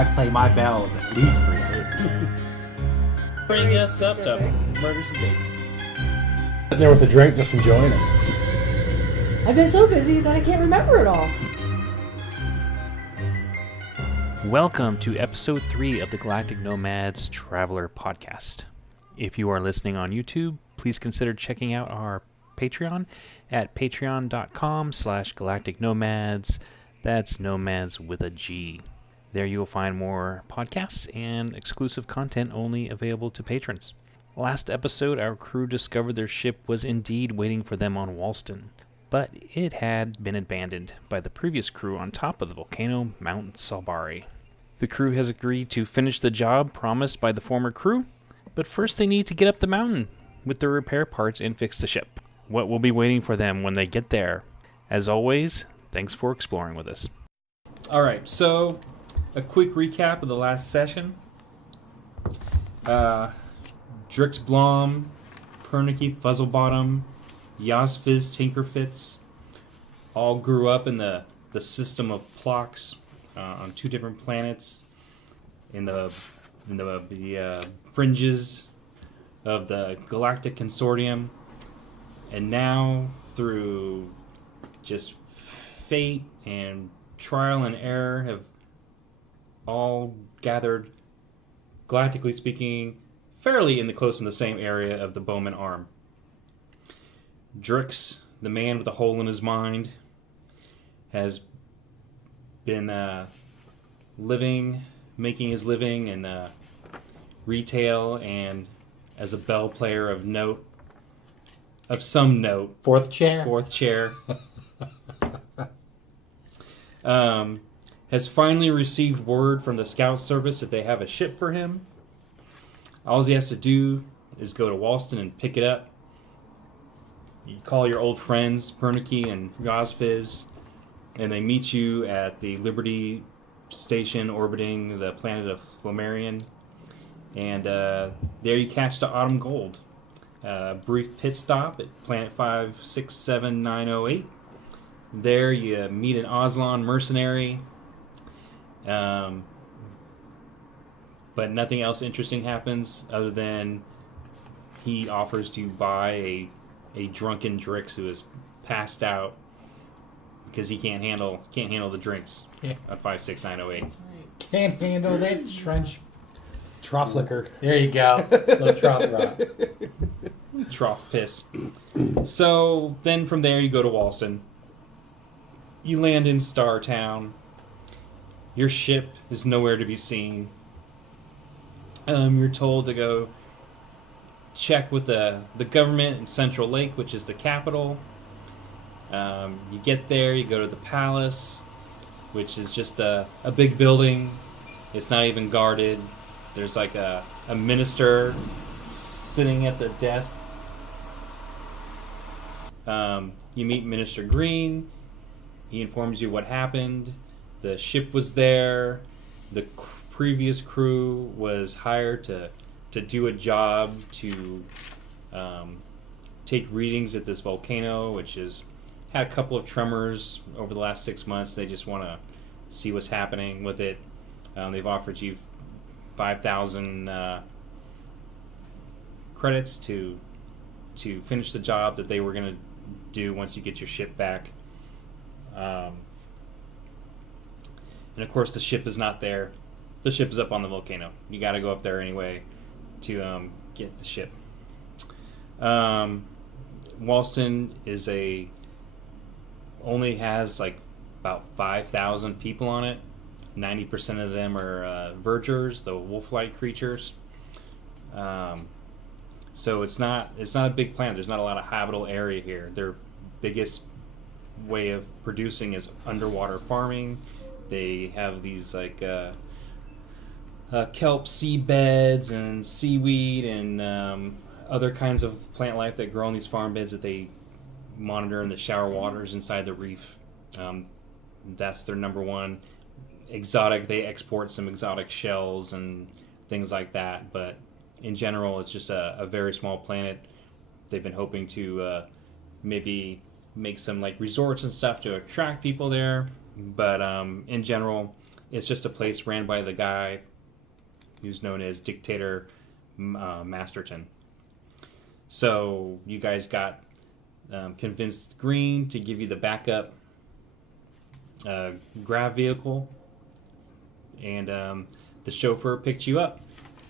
I play my bells at least 3 days. Bring us up to murder some babies. Sitting there with a drink, just enjoying it. I've been so busy that I can't remember it all. Welcome to episode 3 of the Galactic Gnomads Traveler Podcast. If you are listening on YouTube, please consider checking out our Patreon at patreon.com/Galactic Nomads. That's nomads with a G. There you will find more podcasts and exclusive content only available to patrons. Last episode, our crew discovered their ship was indeed waiting for them on Walston, but it had been abandoned by the previous crew on top of the volcano Mount Salbari. The crew has agreed to finish the job promised by the former crew, but first they need to get up the mountain with the repair parts and fix the ship. What will be waiting for them when they get there? As always, thanks for exploring with us. Alright, so a quick recap of the last session. Drixblom, Pernicky, Fuzzlebottom, Yosfiz, Tinkerfits all grew up in the system of Plox on 2 different planets in the fringes of the Galactic Consortium, and now through just fate and trial and error have all gathered, galactically speaking, fairly close in the same area of the Bowman Arm. Drix, the man with a hole in his mind, has been making his living in retail and as a bell player of note, of some note. Fourth chair. Has finally received word from the Scout Service that they have a ship for him. All he has to do is go to Walston and pick it up. You call your old friends, Pernicky and Yosfiz, and they meet you at the Liberty Station orbiting the planet of Flammarion. And there you catch the Autumn Gold. Brief pit stop at Planet 567908. There you meet an Oslon mercenary, but nothing else interesting happens other than he offers to buy a drunken Drix who is passed out because he can't handle the drinks at 56908. Can't handle that trench. Trough liquor. There you go. Little trough rot. Trough piss. So then from there you go to Walston. You land in Startown. Your ship is nowhere to be seen. You're told to go check with the government in Central Lake, which is the capital. You get there, you go to the palace, which is just a big building. It's not even guarded. There's like a minister sitting at the desk. You meet Minister Green. He informs you what happened. The ship was there. The previous crew was hired to do a job to take readings at this volcano, which has had a couple of tremors over the last 6 months. They just want to see what's happening with it. They've offered you 5,000 credits to finish the job that they were going to do once you get your ship back. And of course the ship is not there. The ship is up on the volcano. You got to go up there anyway to get the ship. Walston only has like about 5,000 people on it. 90% of them are vergers, the wolf-like creatures. So it's not a big planet. There's not a lot of habitable area here. Their biggest way of producing is underwater farming. They have these like kelp seed beds and seaweed and other kinds of plant life that grow on these farm beds that they monitor in the shower waters inside the reef. That's their number one exotic. They export some exotic shells and things like that, but in general it's just a very small planet. They've been hoping to maybe make some like resorts and stuff to attract people there, but in general It's just a place ran by the guy who's known as Dictator Masterton. So you guys got convinced Green to give you the backup grav vehicle, and the chauffeur picked you up,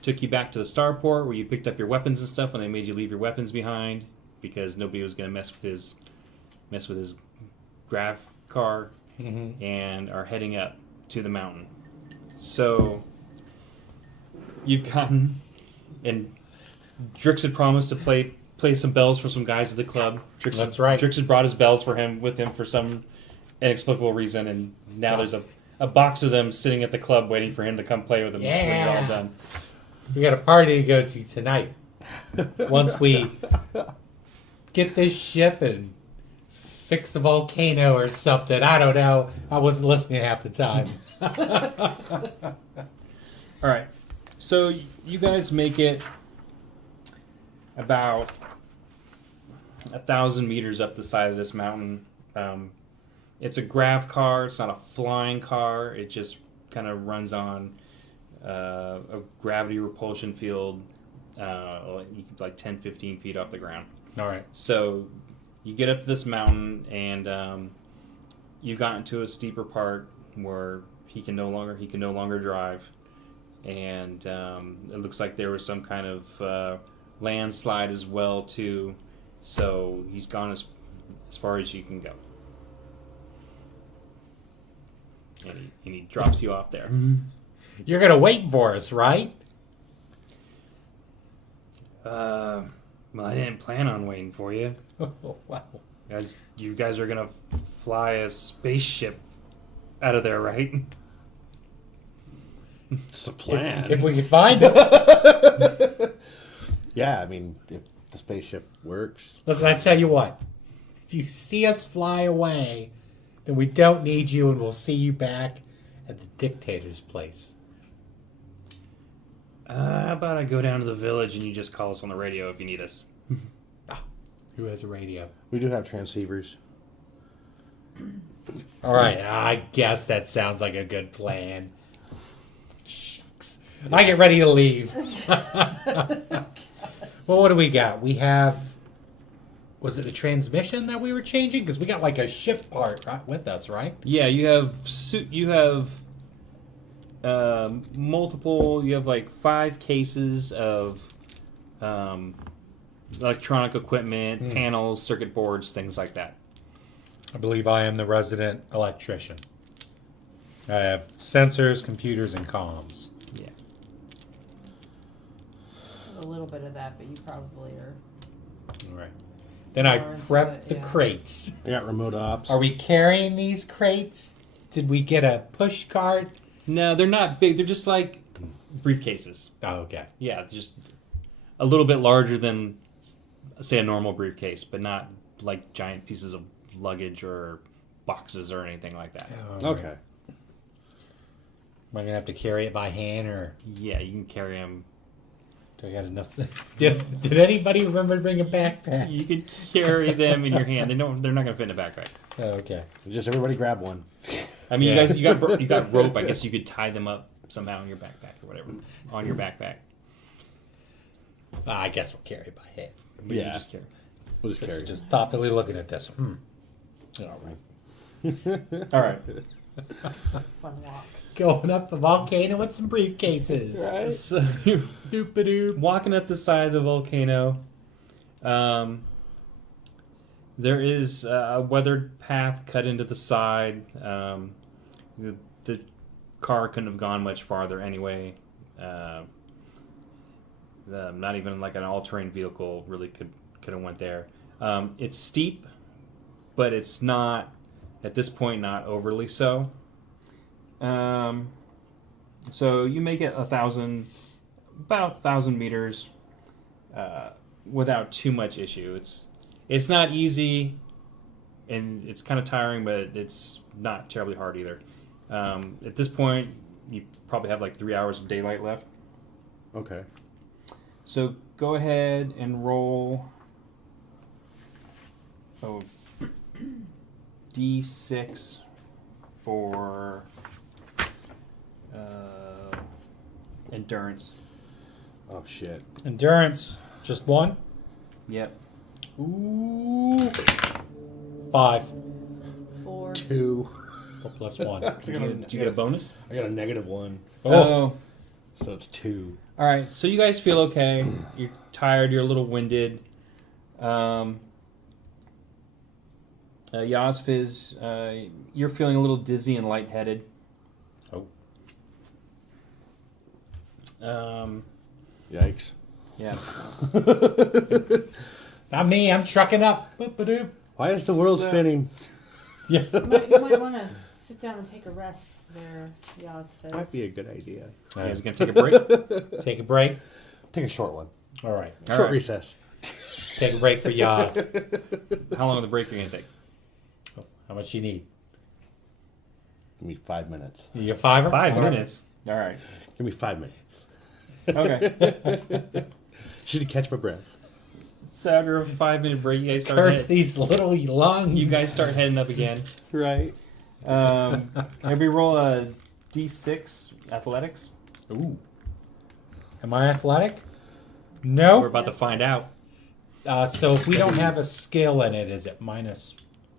took you back to the starport where you picked up your weapons and stuff when they made you leave your weapons behind because nobody was going to mess with his grav car, and are heading up to the mountain. So you've gotten, and Drix had promised to play some bells for some guys at the club. That's right. Drix had brought his bells with him for some inexplicable reason, and now there's a box of them sitting at the club waiting for him to come play with them when you're all done. We got a party to go to tonight. Once we get this ship and fix a volcano or something. I don't know. I wasn't listening half the time. All right. So you guys make it about 1,000 meters up the side of this mountain. It's a grav car. It's not a flying car. It just kind of runs on a gravity repulsion field, like 10, 15 feet off the ground. All right. So you get up to this mountain, and you got into a steeper part where he can no longer drive, and it looks like there was some kind of landslide as well too. So he's gone as far as you can go, and he drops you off there. You're gonna wait for us, right? Well, I didn't plan on waiting for you. Oh, wow. You guys are gonna fly a spaceship out of there, right? It's a plan. If we can find it. Yeah, I mean, if the spaceship works. Listen, I tell you what. If you see us fly away, then we don't need you, and we'll see you back at the dictator's place. How about I go down to the village and you just call us on the radio if you need us? Who has a radio? We do have transceivers. All right, I guess that sounds like a good plan. Shucks. I get ready to leave. Well, what do we got? We have... Was it the transmission that we were changing? Because we got like a ship part right with us, right? Yeah, you have multiple. You have like 5 cases of electronic equipment, panels, circuit boards, things like that. I believe I am the resident electrician. I have sensors, computers, and comms. Yeah. A little bit of that, but you probably are. All right. Then I More into prep it, the yeah. crates. I got remote ops. Are we carrying these crates? Did we get a push cart? No, they're not big. They're just like briefcases. Oh, okay. Yeah, just a little bit larger than, say, a normal briefcase, but not like giant pieces of luggage or boxes or anything like that. Okay. Am I going to have to carry it by hand, or Yeah, you can carry them. do I got enough? Did anybody remember to bring a backpack? You can carry them in your hand. They're not going to fit in a backpack. Oh, okay. Just everybody grab one. I mean, Yeah. you got rope. I guess you could tie them up somehow in your backpack or whatever on your backpack. I guess we'll carry it by hand. But you Yeah. just carry. We'll just carry Just thoughtfully looking at this. All right. All right. Fun walk. Going up the volcano with some briefcases. Right. So, Doop-a-doop. walking up the side of the volcano, there is a weathered path cut into the side. The car couldn't have gone much farther anyway. Not even like an all-terrain vehicle really could have went there. It's steep, but it's not, at this point, not overly so. So you make it about 1,000 meters without too much issue. It's not easy, and it's kind of tiring, but it's not terribly hard either. At this point, you probably have like 3 hours of daylight left. Okay. So go ahead and roll D6 for Endurance. Oh shit. Endurance. Just one? Yep. Ooh. 5. 4. 2. Or plus 1. Did you get a bonus? I got a -1. Oh. So it's 2. All right. So you guys feel okay. You're tired. You're a little winded. Yazfiz, you're feeling a little dizzy and lightheaded. Oh. Yikes. Yeah. Not me, I'm trucking up. Boop-a-doop. Why is the world spinning? Yeah. You might want to sit down and take a rest there, Yazfiz. Might be a good idea. You guys gonna take a break? Take a break. Take a short one. All right. All Short right. recess. Take a break for Yaz. How long of the break are you gonna take? How much you need? Give me 5 minutes. You get 5? 5 minutes. All right. Give me 5 minutes. Okay. Should catch my breath. So after a 5-minute break, you guys start. Curse these little lungs. You guys start heading up again. Right. Everybody roll a d6 athletics. Ooh. Am I athletic? No. We're about to find out. So if we don't have a skill in it, is it minus?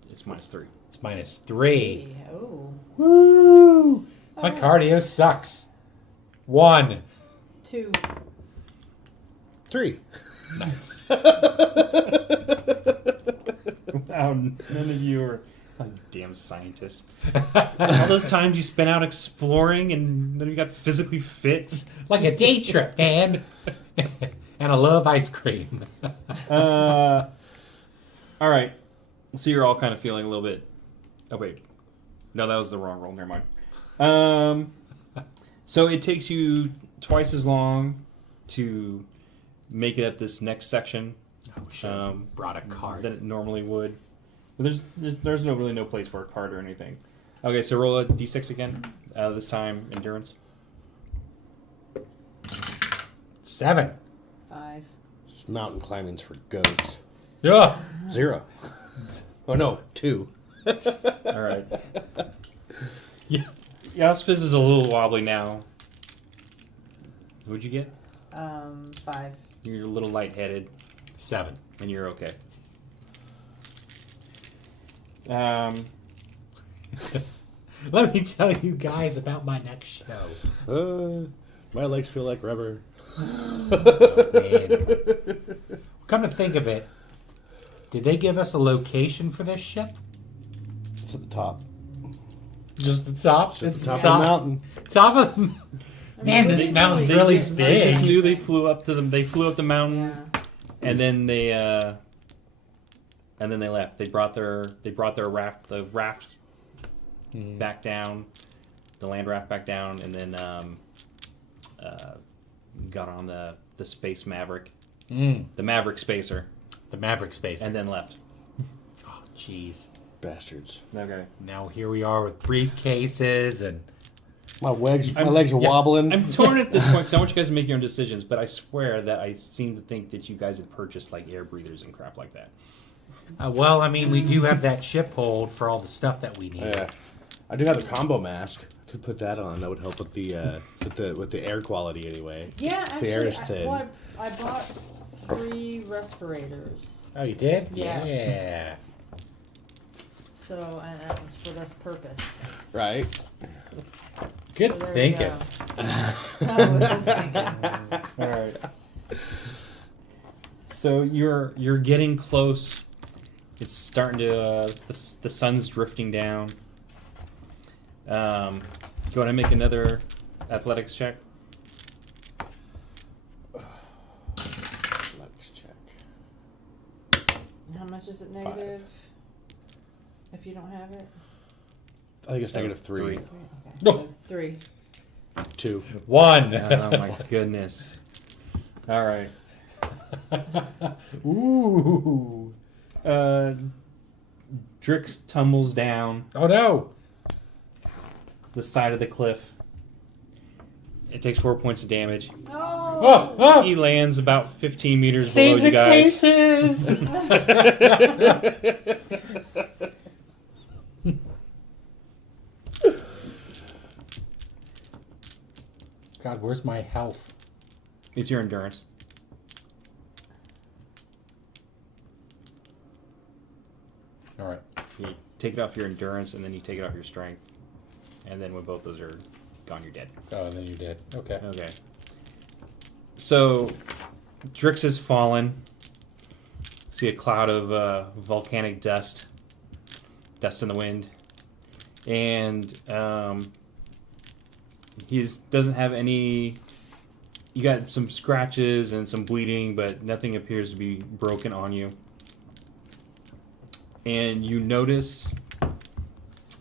It's -3. It's -3. Oh. Woo! My cardio sucks. 1. 2. 3. Nice. Wow, none of you are damn scientists. All those times you spent out exploring and none of you got physically fit. Like a day trip, man. And I love ice cream. All right. So you're all kind of feeling a little bit. Oh wait, no, that was the wrong roll. Never mind. So it takes you twice as long to make it up this next section I wish I brought a card. than it normally would. But there's no place for a card or anything. Okay, so roll a d6 again. This time endurance. 7. 5. This mountain climbing's for goats. Yeah. 0. Oh no, 2. All right. Yeah. Yasfiz is a little wobbly now. What'd you get? 5. You're a little lightheaded, 7. and you're okay. Let me tell you guys about my next show. My legs feel like rubber. Oh, man. Come to think of it, did they give us a location for this ship? It's at the top. Just the top? It's at the top of the mountain. Top of the... Man, this They mountain's really- really They just big. knew they flew up to them. They flew up the mountain, Yeah. and then they left. They brought their raft, the raft back down, the land raft back down, and then got on the Space Maverick, the Maverick Spacer, The Maverick Space. and then left. Oh, jeez. Bastards. Okay. Now here we are with briefcases and... My legs are wobbling. I'm torn at this point because I want you guys to make your own decisions, but I swear that I seem to think that you guys had purchased like air breathers and crap like that. well, I mean, we do have that ship hold for all the stuff that we need. Yeah. I do have a combo mask. Could put that on. That would help with the air quality anyway. Yeah, The actually, air is thin. I bought 3 respirators. Oh, you did? Yes. Yeah. So, and that was for this purpose. Right. Good So there we thinking. go. I was thinking. All right. So you're getting close. It's starting to the sun's drifting down. Go ahead and make another athletics check. Let's check. And how much is it negative? If you don't have it? I think it's -3. 3. Okay. No. So 3. 2. 1. Oh my goodness! All right. Ooh. Drix tumbles down Oh, no. the side of the cliff. It takes 4 points of damage. Oh, oh. He lands about 15 meters Save below you the guys. cases. God, where's my health? It's your endurance. All right. You take it off your endurance, and then you take it off your strength. And then when both those are gone, you're dead. Oh, and then you're dead. Okay. Okay. So, Drix has fallen. See a cloud of volcanic dust. Dust in the wind. And he doesn't have any... You got some scratches and some bleeding, but nothing appears to be broken on you. And you notice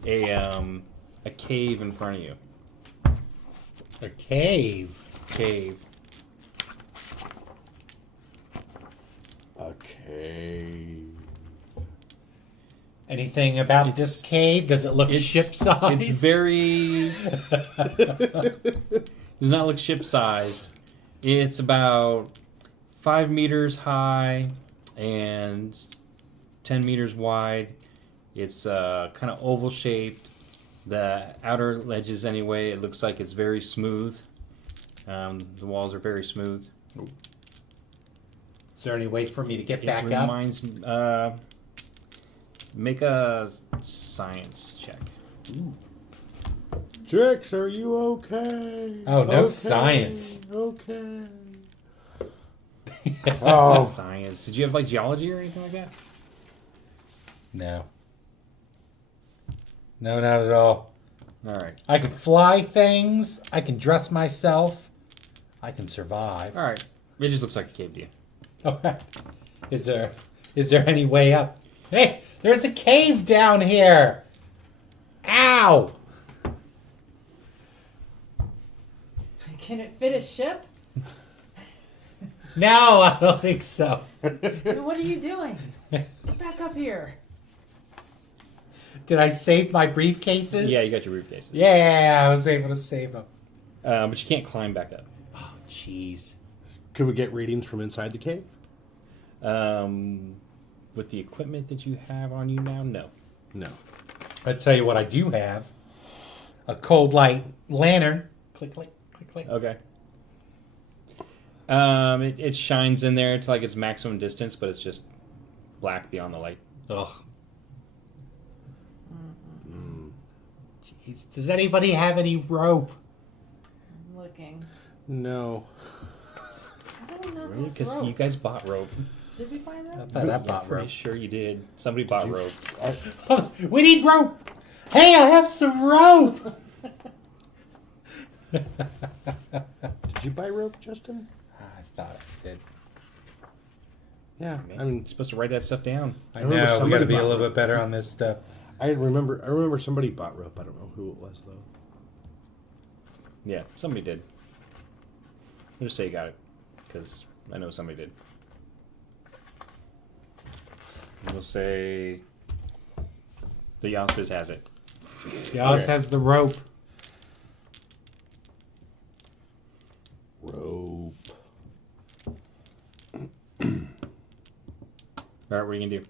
a cave in front of you. A cave. Cave. Okay. Anything about It's- this cave? Does it look ship-sized? It's very... does not look ship-sized. It's about 5 meters high and 10 meters wide. It's kind of oval-shaped. The outer ledges, anyway, it looks like it's very smooth. The walls are very smooth. Is there any way for me to get It back up? reminds... make a science check. Drix, are you okay? Oh, no Okay, science. Okay. Oh, Science. Did you have, like, geology or anything like that? No. No, not at all. All right. I can fly things. I can dress myself. I can survive. All right. It just looks like a cave to you. Okay. Is there any way up? Hey, there's a cave down here. Ow! Can it fit a ship? No, I don't think so. Then what are you doing? Get back up here. Did I save my briefcases? Yeah, you got your briefcases. Yeah, I was able to save them. But you can't climb back up. Oh, jeez. could we get readings from inside the cave? With the equipment that you have on you now, no. No. I'll tell you what I do have. A cold light lantern. Click, click, click, click. Okay. It shines in there to like its maximum distance, but it's just black beyond the light. Ugh. Jeez. Does anybody have any rope? I'm looking. No. I don't know. Really? Because you guys bought rope. Did we find I that? thought I I'm bought pretty rope. sure you did. Somebody bought rope. We need rope. Hey, I have some rope. Did you buy rope, Justin? I thought I did. Yeah. Man, I mean, you're supposed to write that stuff down. I remember know. We got to somebody be a bought little rope. bit better on this stuff. I remember somebody bought rope. I don't know who it was though. Yeah, somebody did. I'll just say you got it, because I know somebody did. And we'll say the Yospis has it. Yaz Okay. has the rope. Rope. All right, what are you gonna do?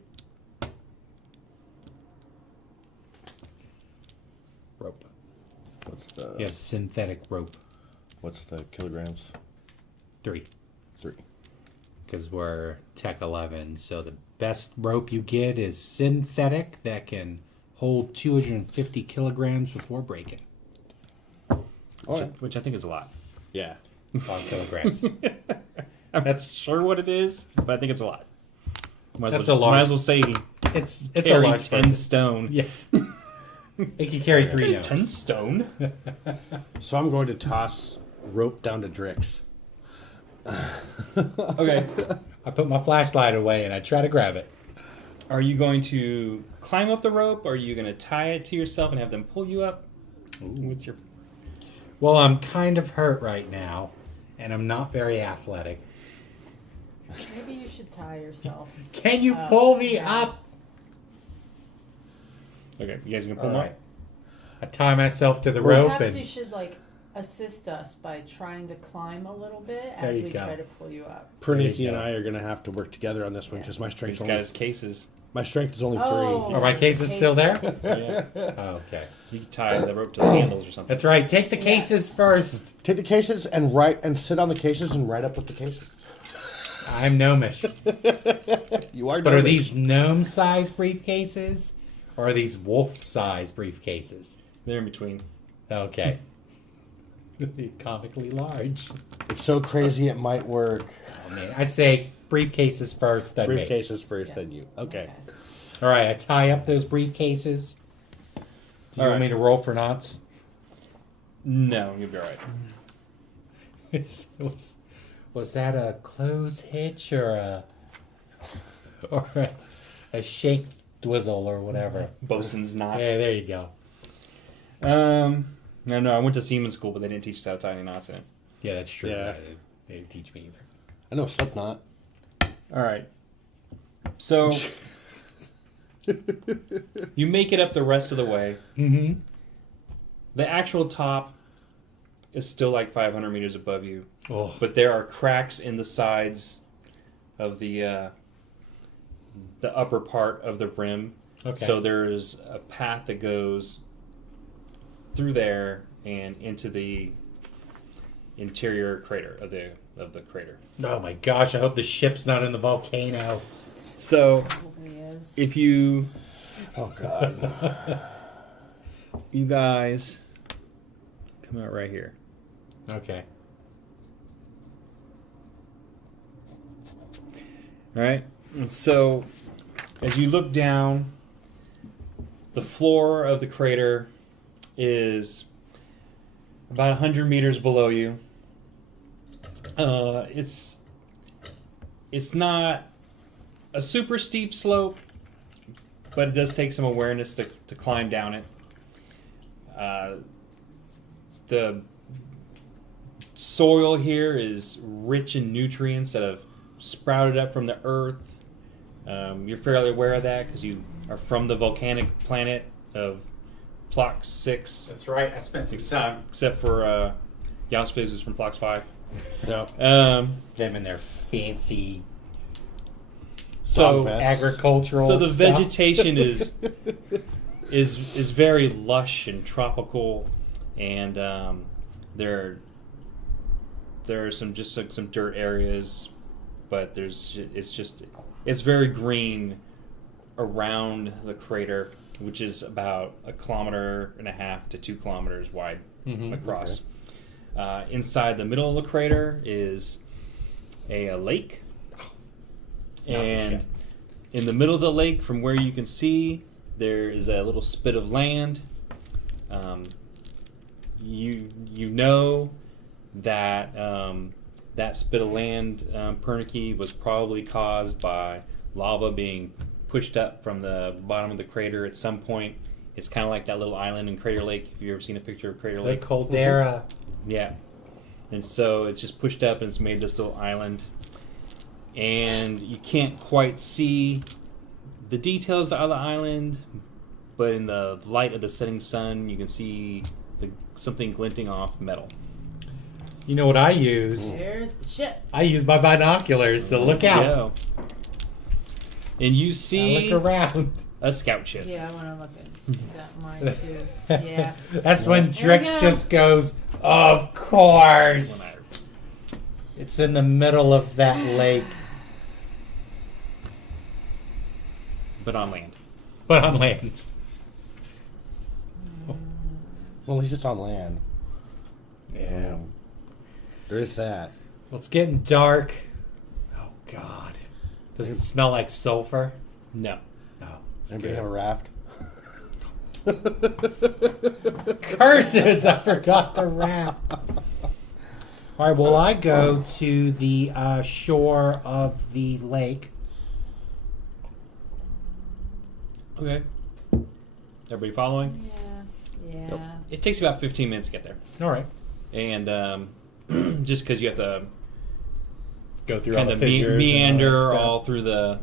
Rope. What's the You have synthetic rope. what's the kilograms? 3. 3. Because we're Tech 11. So the best rope you get is synthetic that can hold 250 kilograms before breaking. Which I think is a lot. Yeah. 5 kilograms. I'm not sure what it is, but I think it's a lot. Might That's as well, a large- Might as well say It's a carry large 10 person. stone. Yeah. It can carry 3 notes. 10 stone? So I'm going to toss rope down to Drix. Okay. I put my flashlight away and I try to grab it. Are you going to climb up the rope, or are you going to tie it to yourself and have them pull you up with your... Well, I'm kind of hurt right now, and I'm not very athletic. Maybe you should tie yourself. Can you pull me yeah. up? Okay, you guys going to pull All them right. up? I tie myself to the rope Perhaps you and should assist us by trying to climb a little bit There as you we go. try to pull you up. Perniki you and go. I are going to have to work together on this one because my He's strength's got only his cases. My strength is only 3. Oh. Are my cases still there? Yeah. Oh, okay. You can tie the rope to the handles or something. That's right. Take the cases first. Take the cases and sit on the cases and ride up with the cases. I'm gnomish. You are. But are these gnome-sized briefcases? Or are these wolf-sized briefcases? They're in between. Okay. Comically large. It's so crazy it might work. Oh, man. I'd say briefcases first, then me. Briefcases first, Yeah. then you. Okay. All right, I tie up those briefcases. You want me to roll for knots? No, you'll be all right. Was that a close hitch or a shake dwizzle or whatever? Bosun's knot. Yeah, there you go. No, I went to Seaman school, but they didn't teach us how to tie any knots in it. Yeah, that's true. Yeah. They didn't teach me either. I know Slipknot. All right. So you make it up the rest of the way. Mm-hmm. The actual top is still like 500 meters above you, Oh, but there are cracks in the sides of the upper part of the rim. okay. So there's a path that goes through there and into the interior crater of the crater. Oh my gosh! I hope the ship's not in the volcano. So Hopefully it is. if you Oh God. guys come out right here. Okay. All right. And so as you look down, the floor of the crater is about 100 meters below you. It's not a super steep slope, but it does take some awareness to climb down it. The soil here is rich in nutrients that have sprouted up from the earth. You're fairly aware of that because you are from the volcanic planet of Plox 6. That's right. I spent some time. Except for Yaspis, who's from Plox 5. No. Them and their fancy So Bonfest. agricultural. So the stuff. vegetation is very lush and tropical, and there are some dirt areas, but it's very green around the crater, which is about 1.5 kilometers to 2 kilometers wide across. Inside the middle of the crater is a lake. And in the middle of the lake, from where you can see, there is a little spit of land. You know that that spit of land, Pernicky, was probably caused by lava being pushed up from the bottom of the crater at some point. It's kind of like that little island in Crater Lake. Have you ever seen a picture of Crater The Lake? caldera. Yeah. And so it's just pushed up and it's made this little island. And you can't quite see the details of the island, but in the light of the setting sun, you can see something glinting off metal. You know what I use? There's the ship. I use my binoculars to look out. Yeah. And you I see look around. a scout ship. Yeah, I want to look at that mine too. Yeah. That's when There we Drix go. just goes, of course. It's in the middle of that lake, But on land. but on land. Well, at least it's on land. Yeah. There is that. Well, it's getting dark. Oh, God. Does it smell like sulfur? No. No. It's Anybody have a good. raft? Curses! I forgot the raft. All right, well, I go to the shore of the lake. Okay. Everybody following? Yeah. Nope. Yeah. It takes about 15 minutes to get there. All right. And just because you have to Go through kind all of the fissures and all that meander stuff. all through the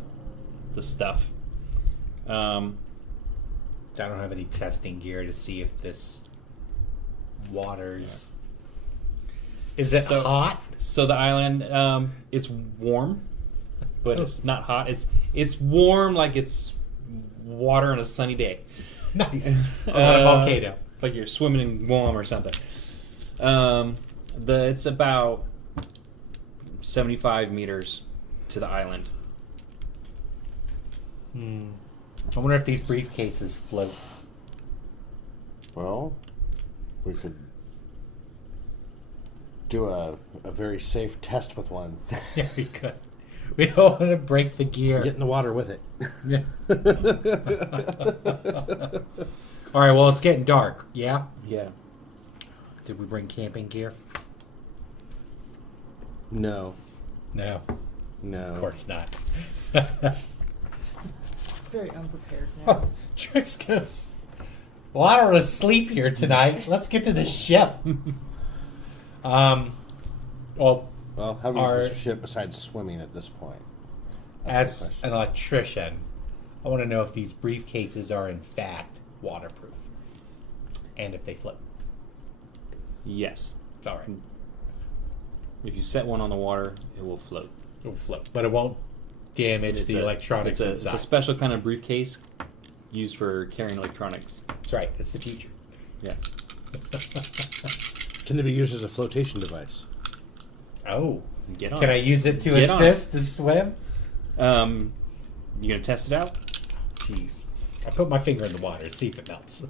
stuff. I don't have any testing gear to see if this water's... Is it So- hot? So the island, it's warm, but it's not hot. It's It's warm like it's water on a sunny day. Nice. On a volcano. Like you're swimming in Guam or something. It's about 75 meters to the island. I wonder if these briefcases float. Well, we could do a very safe test with one. Yeah, we could. We don't want to break the gear. Get in the water with it. Yeah. All right, well, it's getting dark. Yeah? Yeah. Did we bring camping gear? No. No. No. Of course not. Very unprepared Oh, nerves. Trix goes, well, I don't want to sleep here tonight. Let's get to the ship. Well, Well, how do we Our- use the ship besides swimming at this point? That's the as question. an electrician, I want to know if these briefcases are in fact waterproof. And if they float. Yes. All right. If you set one on the water, it will float. It will float. But it won't damage the electronics it's inside. a special kind of briefcase used for carrying electronics. That's right. It's the future. Yeah. Can it be used as a flotation device? Oh. Get on. Can I use it to Get on. assist to swim? You gonna test it out? Jeez. I put my finger in the water to see if it melts.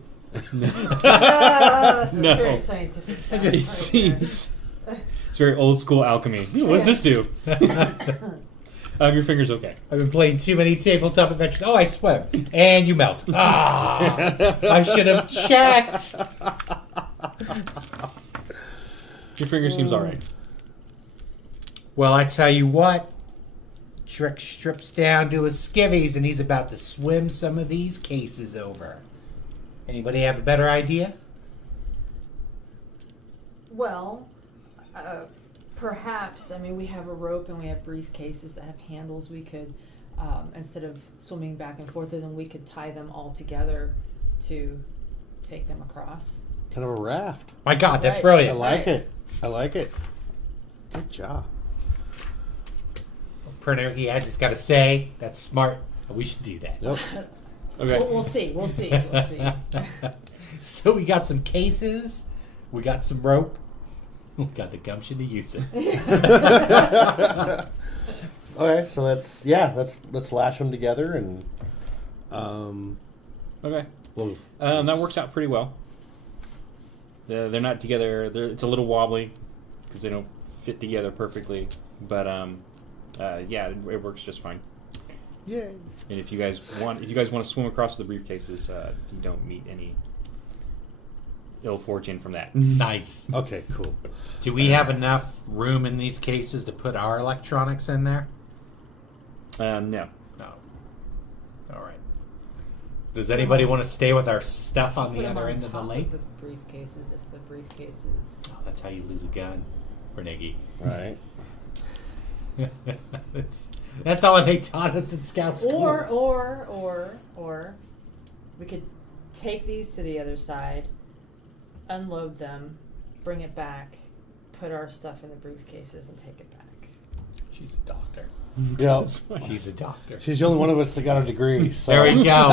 That's No. a very scientific. I fact just It right seems it's very old school alchemy. What does this do? Your finger's okay. I've been playing too many tabletop adventures. Oh, I swim. And you melt. Ah! I should have checked. Your finger seems alright. Well, I tell you what. Trick strips down to his skivvies and he's about to swim some of these cases over. Anybody have a better idea? Well, perhaps, I mean, we have a rope and we have briefcases that have handles. We could, instead of swimming back and forth, then we could tie them all together to take them across. Kind of a raft. My God, that's Right. I brilliant. like Right. it. I like it. Good job. Printer, I just got to say, that's smart. We should do that. Yep. Okay. We'll see. We'll see. We'll see. So we got some cases. We got some rope. We got the gumption to use it. Okay, so let's lash them together and Okay. we'll That works out pretty well. They're not together. It's a little wobbly because they don't fit together perfectly. But yeah, it works just fine. Yay. And if you guys want to swim across with the briefcases, you don't meet any ill fortune from that. Nice. Okay, cool. Do we have enough room in these cases to put our electronics in there? No. No. All right. Does anybody want to stay with our stuff on Put the them other on end of the top lake? the briefcases, if the briefcases. Oh, that's how you lose a gun, Berniggy. Right. That's all they taught us in Scout School. Or we could take these to the other side, unload them, bring it back, put our stuff in the briefcases, and take it back. She's a doctor. Yeah. She's a doctor. She's the only one of us that got a degree. So. There we go.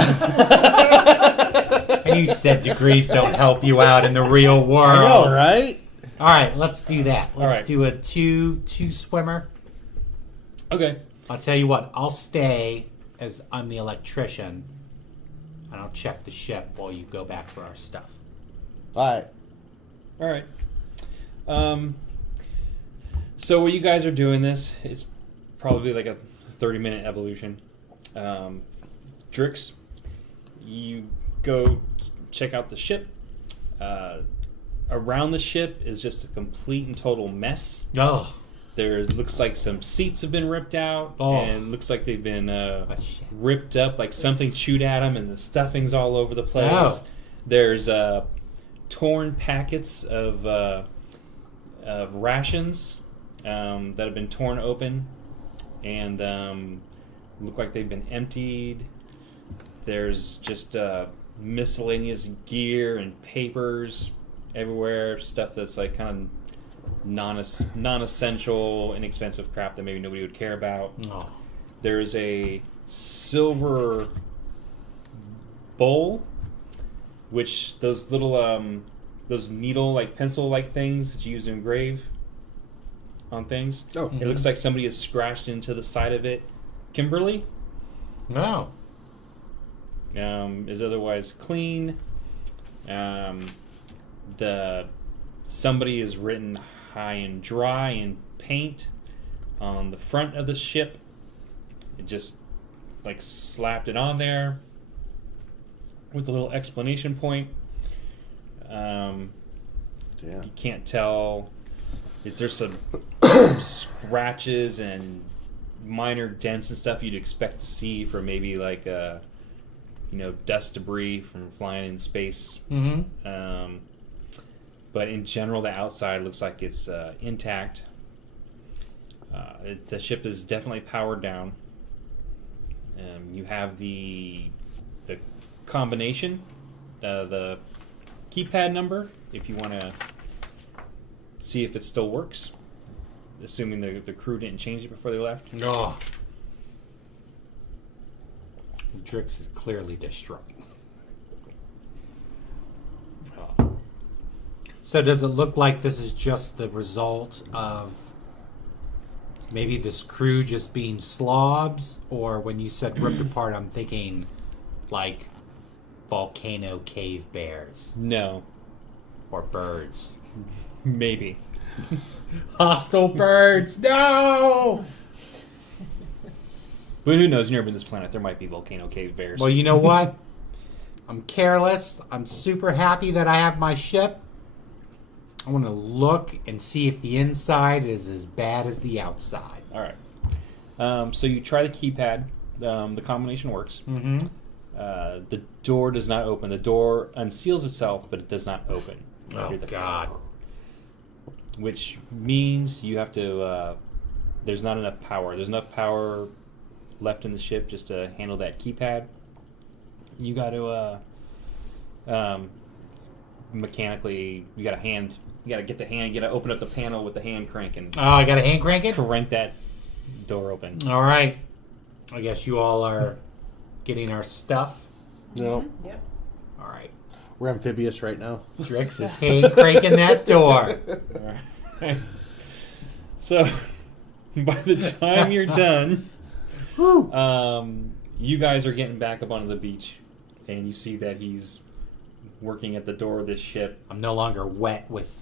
And you said degrees don't help you out in the real world. I know, right? All right, let's do that. Let's right. do a two swimmer. Okay. I'll tell you what. I'll stay as I'm the electrician, and I'll check the ship while you go back for our stuff. All right. All right. So while you guys are doing this, it's probably like a 30-minute evolution. Drix, you go check out the ship. Around the ship is just a complete and total mess. Oh, There looks like some seats have been ripped out, Oh. and looks like they've been shit. ripped up, like something chewed at them, and the stuffing's all over the place. Oh. There's torn packets of rations that have been torn open and look like they've been emptied. There's just miscellaneous gear and papers everywhere, stuff that's like kind of non-essential, inexpensive crap that maybe nobody would care about. Oh. There's a silver bowl, which those little those needle like pencil like things that you use to engrave on things. Oh. It looks like somebody has scratched into the side of it. Kimberly No. is otherwise clean. Somebody has written high and dry in paint on the front of the ship. It just like slapped it on there with a little explanation point. Yeah. You can't tell. There's some scratches and minor dents and stuff you'd expect to see from maybe like dust debris from flying in space. Mm-hmm. But in general, the outside looks like it's intact. The ship is definitely powered down. You have the combination, the keypad number, if you want to see if it still works, assuming the crew didn't change it before they left. No. Drix is clearly distraught. So does it look like this is just the result of maybe this crew just being slobs? Or when you said ripped apart, I'm thinking like volcano cave bears No, or birds. maybe. Hostile birds, no! But who knows? You've never been to this planet. There might be volcano cave bears. Well, you know what? I'm careless. I'm super happy that I have my ship. I want to look and see if the inside is as bad as the outside. All right. So you try the keypad. The combination works. Mm-hmm. The door does not open. The door unseals itself, but it does not open. You Oh, hear the God. Which means you have to... there's not enough power. There's enough power left in the ship just to handle that keypad. You got to... mechanically... You got to get the hand... You got to open up the panel with the hand crank and Oh, I got a hand crank it? crank that door open. All right. I guess you all are getting our stuff. No, Yep. All right. we're amphibious right now. Drix is hand cranking that door. Alright. So, by the time you're done, you guys are getting back up onto the beach, and you see that he's working at the door of this ship. I'm no longer wet with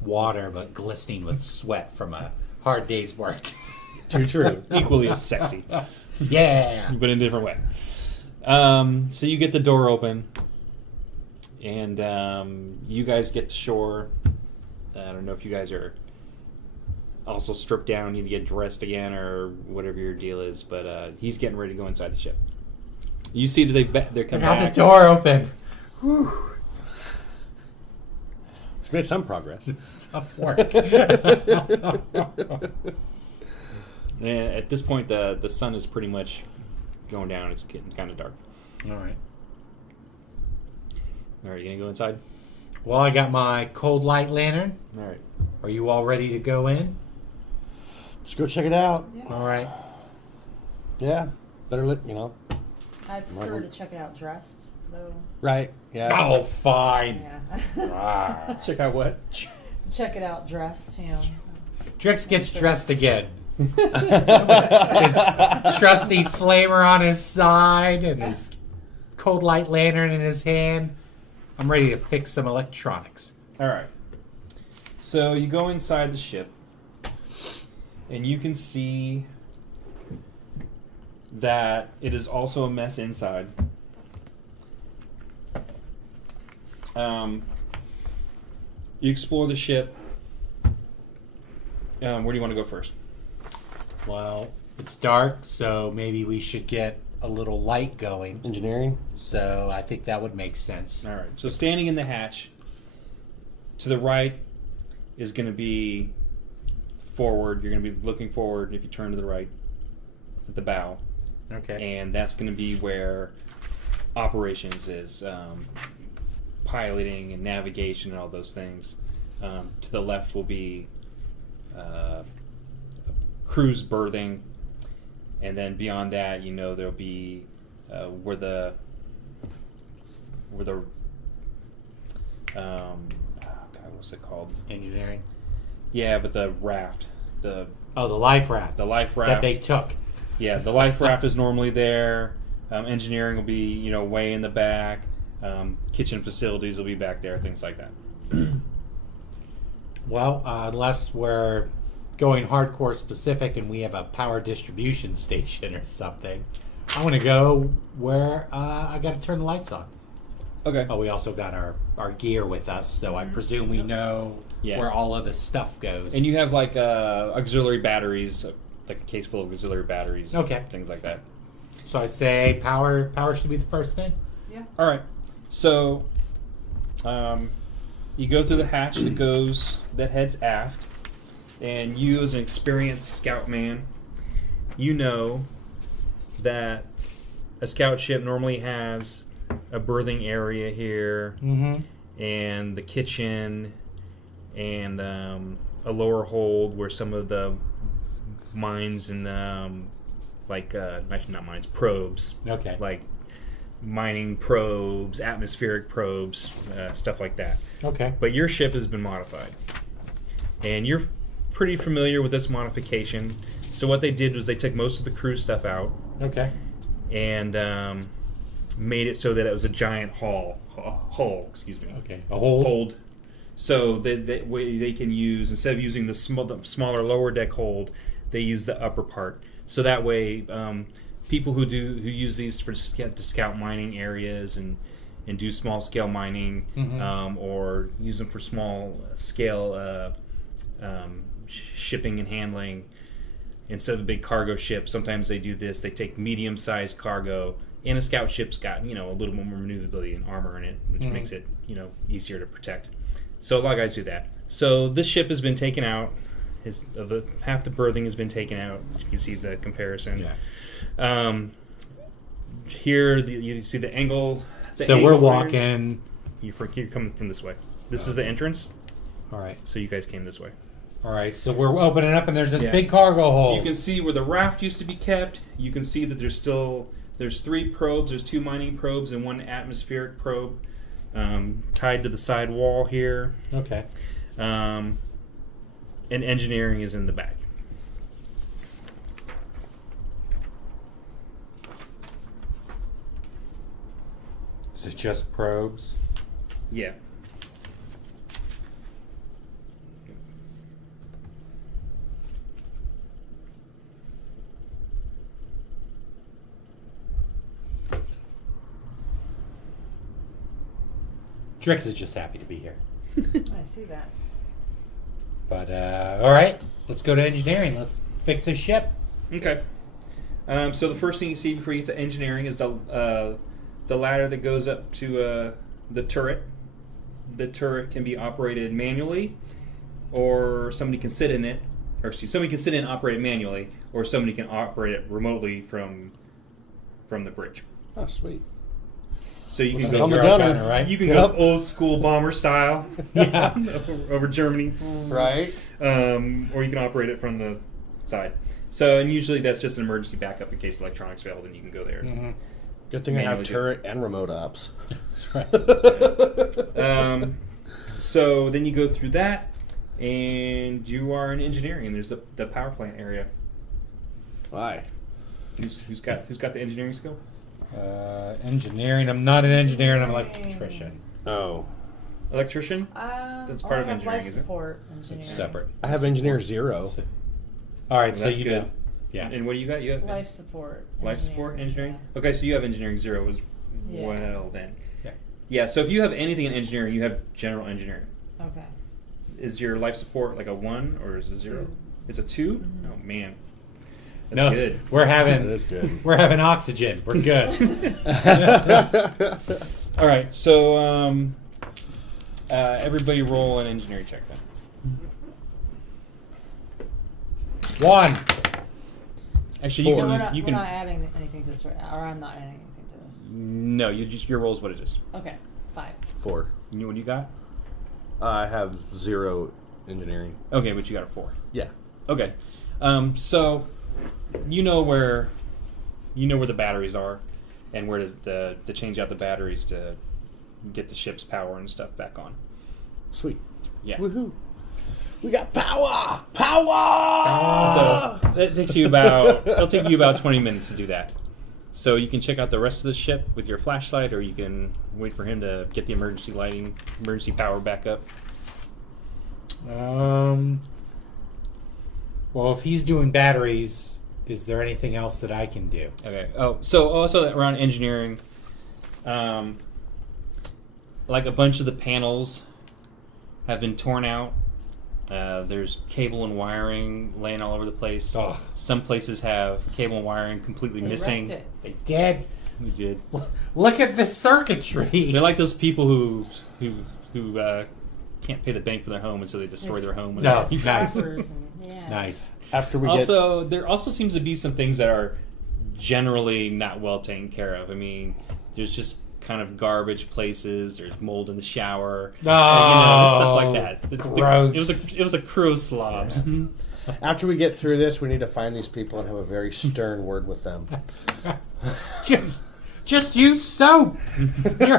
water, but glistening with sweat from a hard day's work. Too true. Equally as sexy, Yeah. but in a different way. So you get the door open, and you guys get to shore. I don't know if you guys are also stripped down, need to get dressed again, or whatever your deal is, but he's getting ready to go inside the ship. You see that they're coming Got the back. door open. Whew. It's made some progress. It's tough work. And at this point, the sun is pretty much going down. It's getting kind of dark. All right. All right, you gonna go inside? Well, I got my cold light lantern. All right. Are you all ready to go in? Let's go check it out. Yeah. All right. Yeah, better lit, I'd prefer to check it out dressed, though. Right? Yeah. Oh, fine. Yeah. Ah. Check out what? To check it out dressed, you know. Drix gets dressed again. His trusty flamer on his side and his cold light lantern in his hand. I'm ready to fix some electronics. All right. So you go inside the ship, and you can see that it is also a mess inside. You explore the ship. Where do you want to go first? Well, it's dark, so maybe we should get a little light going. Engineering? So I think that would make sense. All right. So standing in the hatch, to the right is going to be forward. You're going to be looking forward if you turn to the right at the bow. Okay. And that's going to be where operations is, piloting and navigation and all those things. To the left will be cruise berthing, and then beyond that, there'll be where the God, what's it called? Engineering. Yeah, but the raft, the life raft. the life raft that they took. Yeah, the life raft is normally there. Engineering will be, way in the back. Kitchen facilities will be back there, things like that. Well, unless we're going hardcore specific and we have a power distribution station or something, I want to go where I got to turn the lights on. Okay. Oh, we also got our gear with us, so I presume we know where all of the stuff goes. And you have like auxiliary batteries, like a case full of auxiliary batteries. Okay. Things like that. So I say power should be the first thing. Yeah. All right. So, you go through the hatch that heads aft, and you, as an experienced scout man, you know that a scout ship normally has a berthing area here, and the kitchen, and a lower hold where some of the mines and actually not mines, probes. Okay. Like mining probes, atmospheric probes, stuff like that. Okay. But your ship has been modified, and you're pretty familiar with this modification. So what they did was they took most of the crew stuff out, Okay. and made it so that it was a giant hull. Excuse me. Okay. A hold. So that way they can use, instead of using the smaller lower deck hold, they use the upper part. So that way, people who use these to scout mining areas and do small scale mining, or use them for small scale shipping and handling. Instead of a big cargo ship, sometimes they do this. They take medium sized cargo, and a scout ship's got a little bit more maneuverability and armor in it, which makes it easier to protect. So a lot of guys do that. So this ship has been taken out. Half the berthing has been taken out. You can see the comparison. Yeah. Here you see the angle. So we're walking. You're coming from this way. This is the entrance. All right. So you guys came this way. All right. So we're opening up, and there's this big cargo hold. You can see where the raft used to be kept. You can see that there's 3 probes. There's 2 mining probes and 1 atmospheric probe tied to the side wall here. Okay. And engineering is in the back. Is it just probes? Yeah. Drix is just happy to be here. I see that. But, all right. Let's go to engineering. Let's fix a ship. Okay. So the first thing you see before you get to engineering is the ladder that goes up to the turret. The turret can be operated manually, or somebody can sit in it, somebody can sit in and operate it manually, or somebody can operate it remotely from the bridge. Oh, sweet. So you can the go hell, Gunner, Gunner, right? You can go old school bomber style, over Germany, Right. or you can operate it from the side. So, and usually that's just an emergency backup in case electronics fail. Then you can go there. Mm-hmm. Good thing I have Manually turret and remote ops. That's right. So then you go through that, and you are in engineering. And there's the power plant area. Why? Who's got the engineering skill? Engineering. I'm not an engineer, and I'm an electrician. Oh. Electrician? That's part of engineering, life isn't it? support engineering. It's separate. I have engineer 0. All right, Well, so that's you good. go. Yeah. And what do you got? You have Life support. life support engineering. Okay, so you have engineering 0 as Yeah. well then. Yeah. Yeah. So if you have anything in engineering, you have general engineering. Okay. Is your life support like a 1 or is it 0? 2. It's a 2? Mhm. Oh man, that's No, good. we're That having is good. we're having oxygen. We're good. All right, so everybody roll an engineering check then. 1. Actually, Four. you So can. we're not adding anything to this, right? Or I'm not adding anything to this. No, your roll is what it is. Okay, 5. 4. You know what you got? I have 0 engineering. Okay, but you got a 4. Yeah. Okay, so you know where the batteries are, and where to change out the batteries to get the ship's power and stuff back on. Sweet. Yeah. Woohoo! We got power! Power! So that takes you about it'll take you about 20 minutes to do that. So you can check out the rest of the ship with your flashlight, or you can wait for him to get the emergency power back up. Well, if he's doing batteries, is there anything else that I can do? Okay. Oh, so also around engineering, like a bunch of the panels have been torn out. There's cable and wiring laying all over the place. Oh. Some places have cable and wiring completely They missing. wrecked it. They did. We did. Look at the circuitry. They're like those people who can't pay the bank for their home, and so they destroy their home. No. There's Nice. trappers and- yeah. Nice. After we Also, there also seems to be some things that are generally not well taken care of. I mean, there's just kind of garbage places. There's mold in the shower. Stuff like that. Gross. It was a crew of slobs. After we get through this, we need to find these people and have a very stern word with them. Just use soap. You're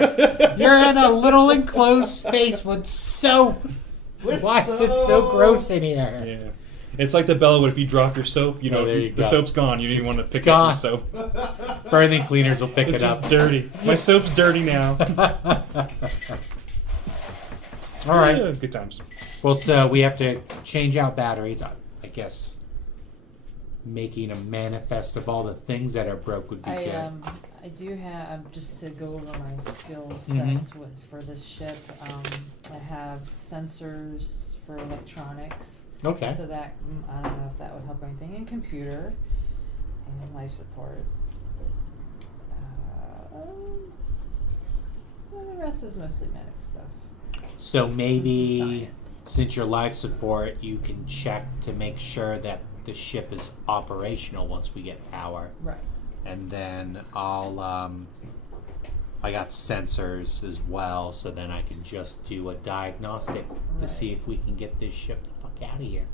in a little enclosed space with soap. Why is it so gross in here? Yeah. It's like the bell, but if you drop your soap, Oh, there you the go. soap's gone. You didn't want to It's pick gone. up your soap. Burning cleaners will pick It's it just up. dirty. My soap's dirty now. All right. Yeah, good times. Well, so we have to change out batteries. I guess making a manifest of all the things that are broke would be good. I do have, just to go over my skill Mhm. sets for this ship, I have sensors for electronics. Okay. So that, I don't know if that would help anything. And computer and life support. Well, the rest is mostly medic stuff. So Some maybe science. since your life support, you can check to make sure that the ship is operational once we get power. Right. And then I got sensors as well, so then I can just do a diagnostic to Right. see if we can get this ship the fuck out of here.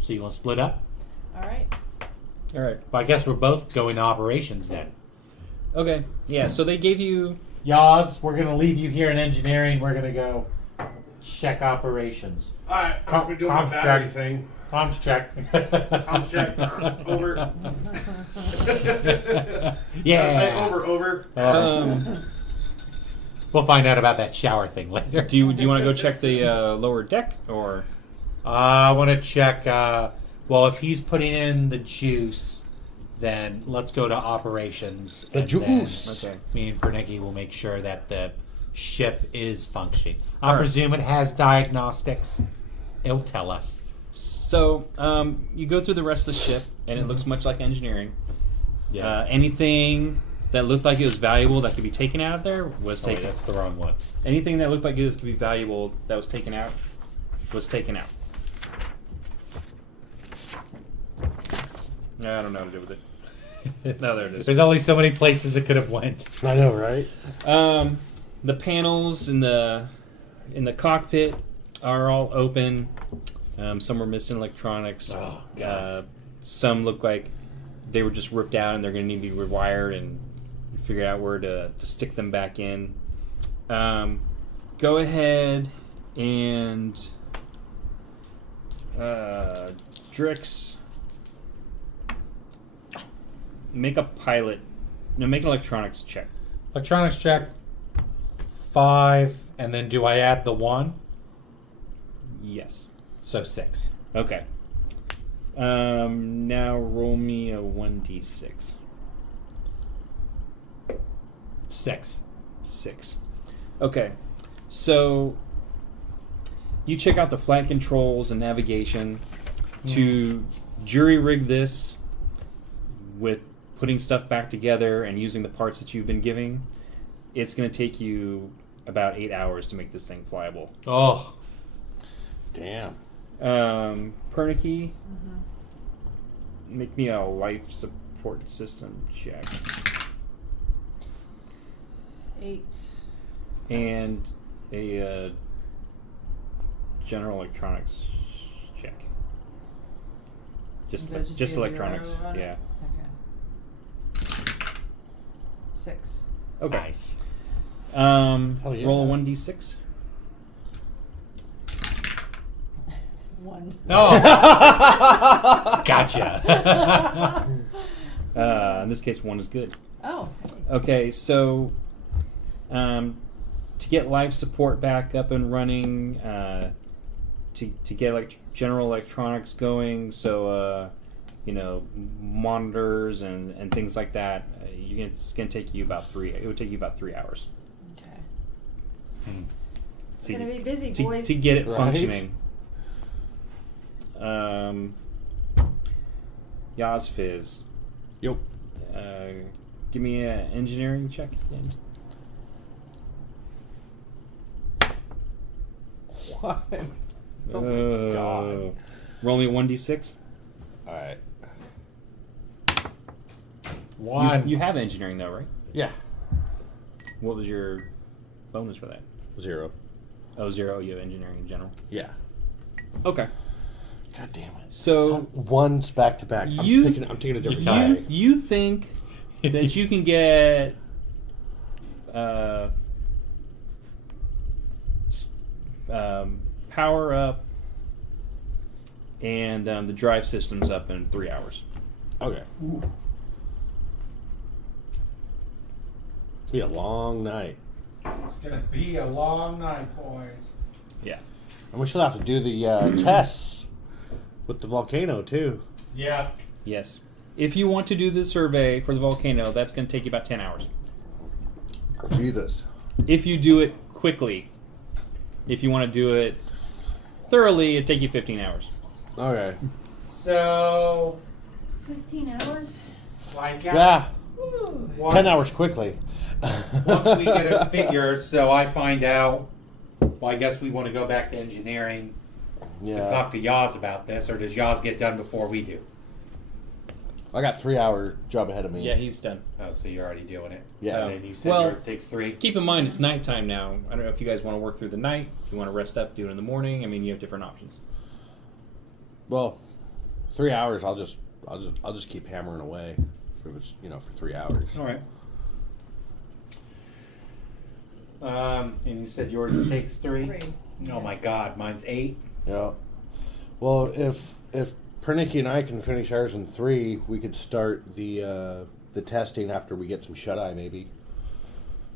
So you want to split up? All right. All right. Well, I guess we're both going to operations then. Okay. Yeah. So they gave you. Yaz, we're gonna leave you here in engineering. We're gonna go check operations. Alright, I'm just doing my battery thing. Comms check. Comms check. Over. Yeah. over. We'll find out about that shower thing later. Do you want to go check the lower deck, or? I want to check. Well, if he's putting in the juice, then let's go to operations. The and then juice. Okay. me and Pernicki will make sure that the ship is functioning. I Alright. presume it has diagnostics. It'll tell us. So you go through the rest of the ship, and it looks much like engineering. Yeah. Anything that looked like it was valuable that could be taken out of there was Oh, wait, taken. that's the wrong one. Anything that looked like it could be valuable that was taken out was taken out. I don't know what to do with it. No, there it is. There's only so many places it could have went. I know, right? The panels in the cockpit are all open. Some are missing electronics. Oh, gosh. Some look like they were just ripped out and they're going to need to be rewired and figure out where to stick them back in. Go ahead and Drix, make an electronics check. Electronics check. 5, and then do I add the 1? Yes. So 6. Okay. Now roll me a 1d6. 6. 6. Okay. So you check out the flight controls and navigation to jury rig this with putting stuff back together and using the parts that you've been giving. It's going to take you about 8 hours to make this thing flyable. Oh. Damn. Pernicki, make me a life support system check. 8. And a general electronics check. Just Does that just be a electronics. 0 on it? Yeah. Okay. 6. Okay. Nice. Hell yeah. Roll a 1d6. 1. Oh, gotcha. In this case, 1 is good. Oh. Okay, so to get life support back up and running, to get like general electronics going, so monitors and things like that, it's gonna take you about 3. It would take you about 3 hours. Okay. It's to- gonna be busy, to, boys. to get it Right. functioning. Yaz Fizz. Yep. Give me an engineering check again. What? Oh my god. Roll me a 1d6. All right. 1. You have engineering though, right? Yeah. What was your bonus for that? 0. Oh, 0. You have engineering in general. Yeah. Okay. God damn it. So One's back to back. I'm taking a different die. you think that you can get power up and the drive systems up in 3 hours. Okay. Be a long night. It's gonna be a long night, boys. Yeah. And we still have to do the tests with the volcano too. Yeah. Yes. If you want to do the survey for the volcano, that's going to take you about 10 hours. Jesus. If you do it quickly. If you want to do it thoroughly, it'd take you 15 hours. Okay. So, 15 hours? I guess Yeah. Woo. 10 hours quickly. Once we get a figure, so I find out. Well, I guess we want to go back to engineering and Yeah. talk to Yaz about this, or does Yaz get done before we do? I got 3-hour job ahead of me. Yeah, he's done. Oh, so you're already doing it. Yeah. And then you said Well- yours takes 3. Keep in mind, it's nighttime now. I don't know if you guys want to work through the night. If you want to rest up, do it in the morning. I mean, you have different options. Well, 3 hours. I'll just keep hammering away. If it's for 3 hours. All right. And you said yours takes 3. 3. Oh my God, mine's 8. Yeah. Well, if Pernicky and I can finish ours in 3, we could start the testing after we get some shut eye, maybe.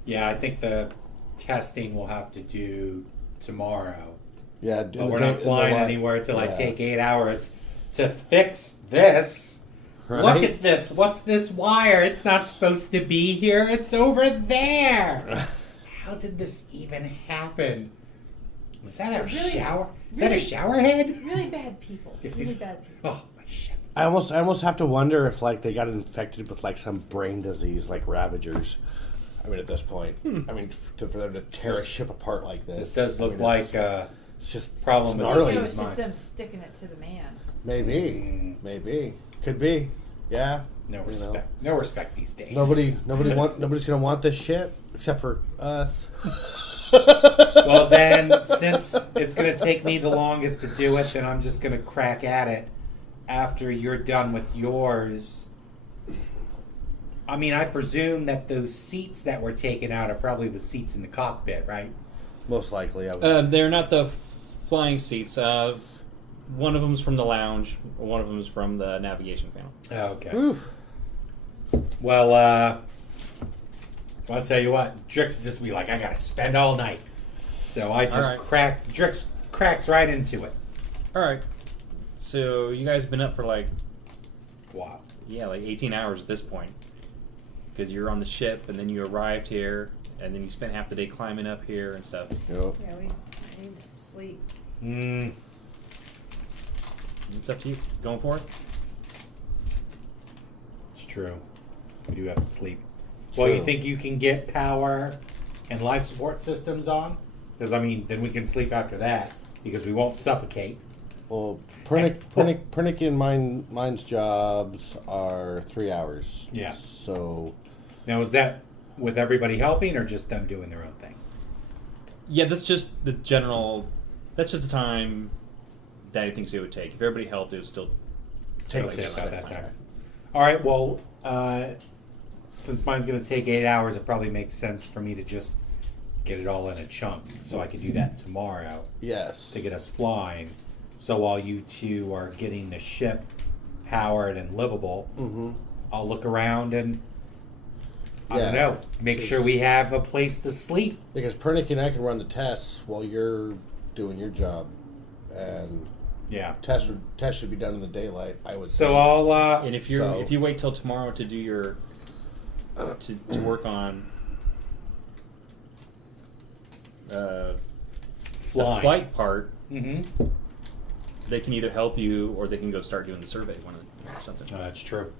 Yeah, I think the testing we'll have to do tomorrow. Yeah. But we're not flying anywhere till I take 8 hours to fix this. Right? Look at this. What's this wire? It's not supposed to be here. It's over there. How did this even happen? Was that a Really- shower? Is really- that a shower head? Really bad people. Really bad people. Oh, my shit. I almost have to wonder if they got infected with some brain disease like Ravagers. I mean, at this point, I mean, for them to tear a ship apart like this. This does look I mean, like it's just problem with gnarly. So Really? it's just them sticking it to the man. Maybe, could be, yeah. no respect. No respect these days. Nobody's gonna want this shit except for us. Well, then, since it's going to take me the longest to do it, then I'm just going to crack at it after you're done with yours. I mean, I presume that those seats that were taken out are probably the seats in the cockpit, right? Most likely, I would. They're not the flying seats. One of them's from the lounge. One of them's from the navigation panel. Oh, okay. Oof. Well, I'll tell you what. Drix just be like, I got to spend all night. So I just All right. Drix cracks right into it. All right. So you guys have been up for Wow. 18 hours at this point. Because you're on the ship, and then you arrived here, and then you spent half the day climbing up here and stuff. Yep. Yeah, we need some sleep. It's up to you. Going for it? It's true. We do have to sleep. Well, you think you can get power and life support systems on? Because, I mean, then we can sleep after that because we won't suffocate. Well, Pernicky and mine's jobs are 3 hours. Yeah. So. Now, is that with everybody helping or just them doing their own thing? Yeah, that's just the general... That's just the time that he thinks it would take. If everybody helped, it would still Take So two. about that time. All right. Well, since mine's going to take 8 hours, it probably makes sense for me to just get it all in a chunk, so I could do that tomorrow Yes. to get us flying. So while you two are getting the ship powered and livable, I'll look around and I don't know, make sure we have a place to sleep. Because Pernick and I can run the tests while you're doing your job, and Yeah. tests should be done in the daylight. I would. So think. I'll And if you wait till tomorrow to do your to work on the flight part, they can either help you or they can go start doing the survey or something. That's true.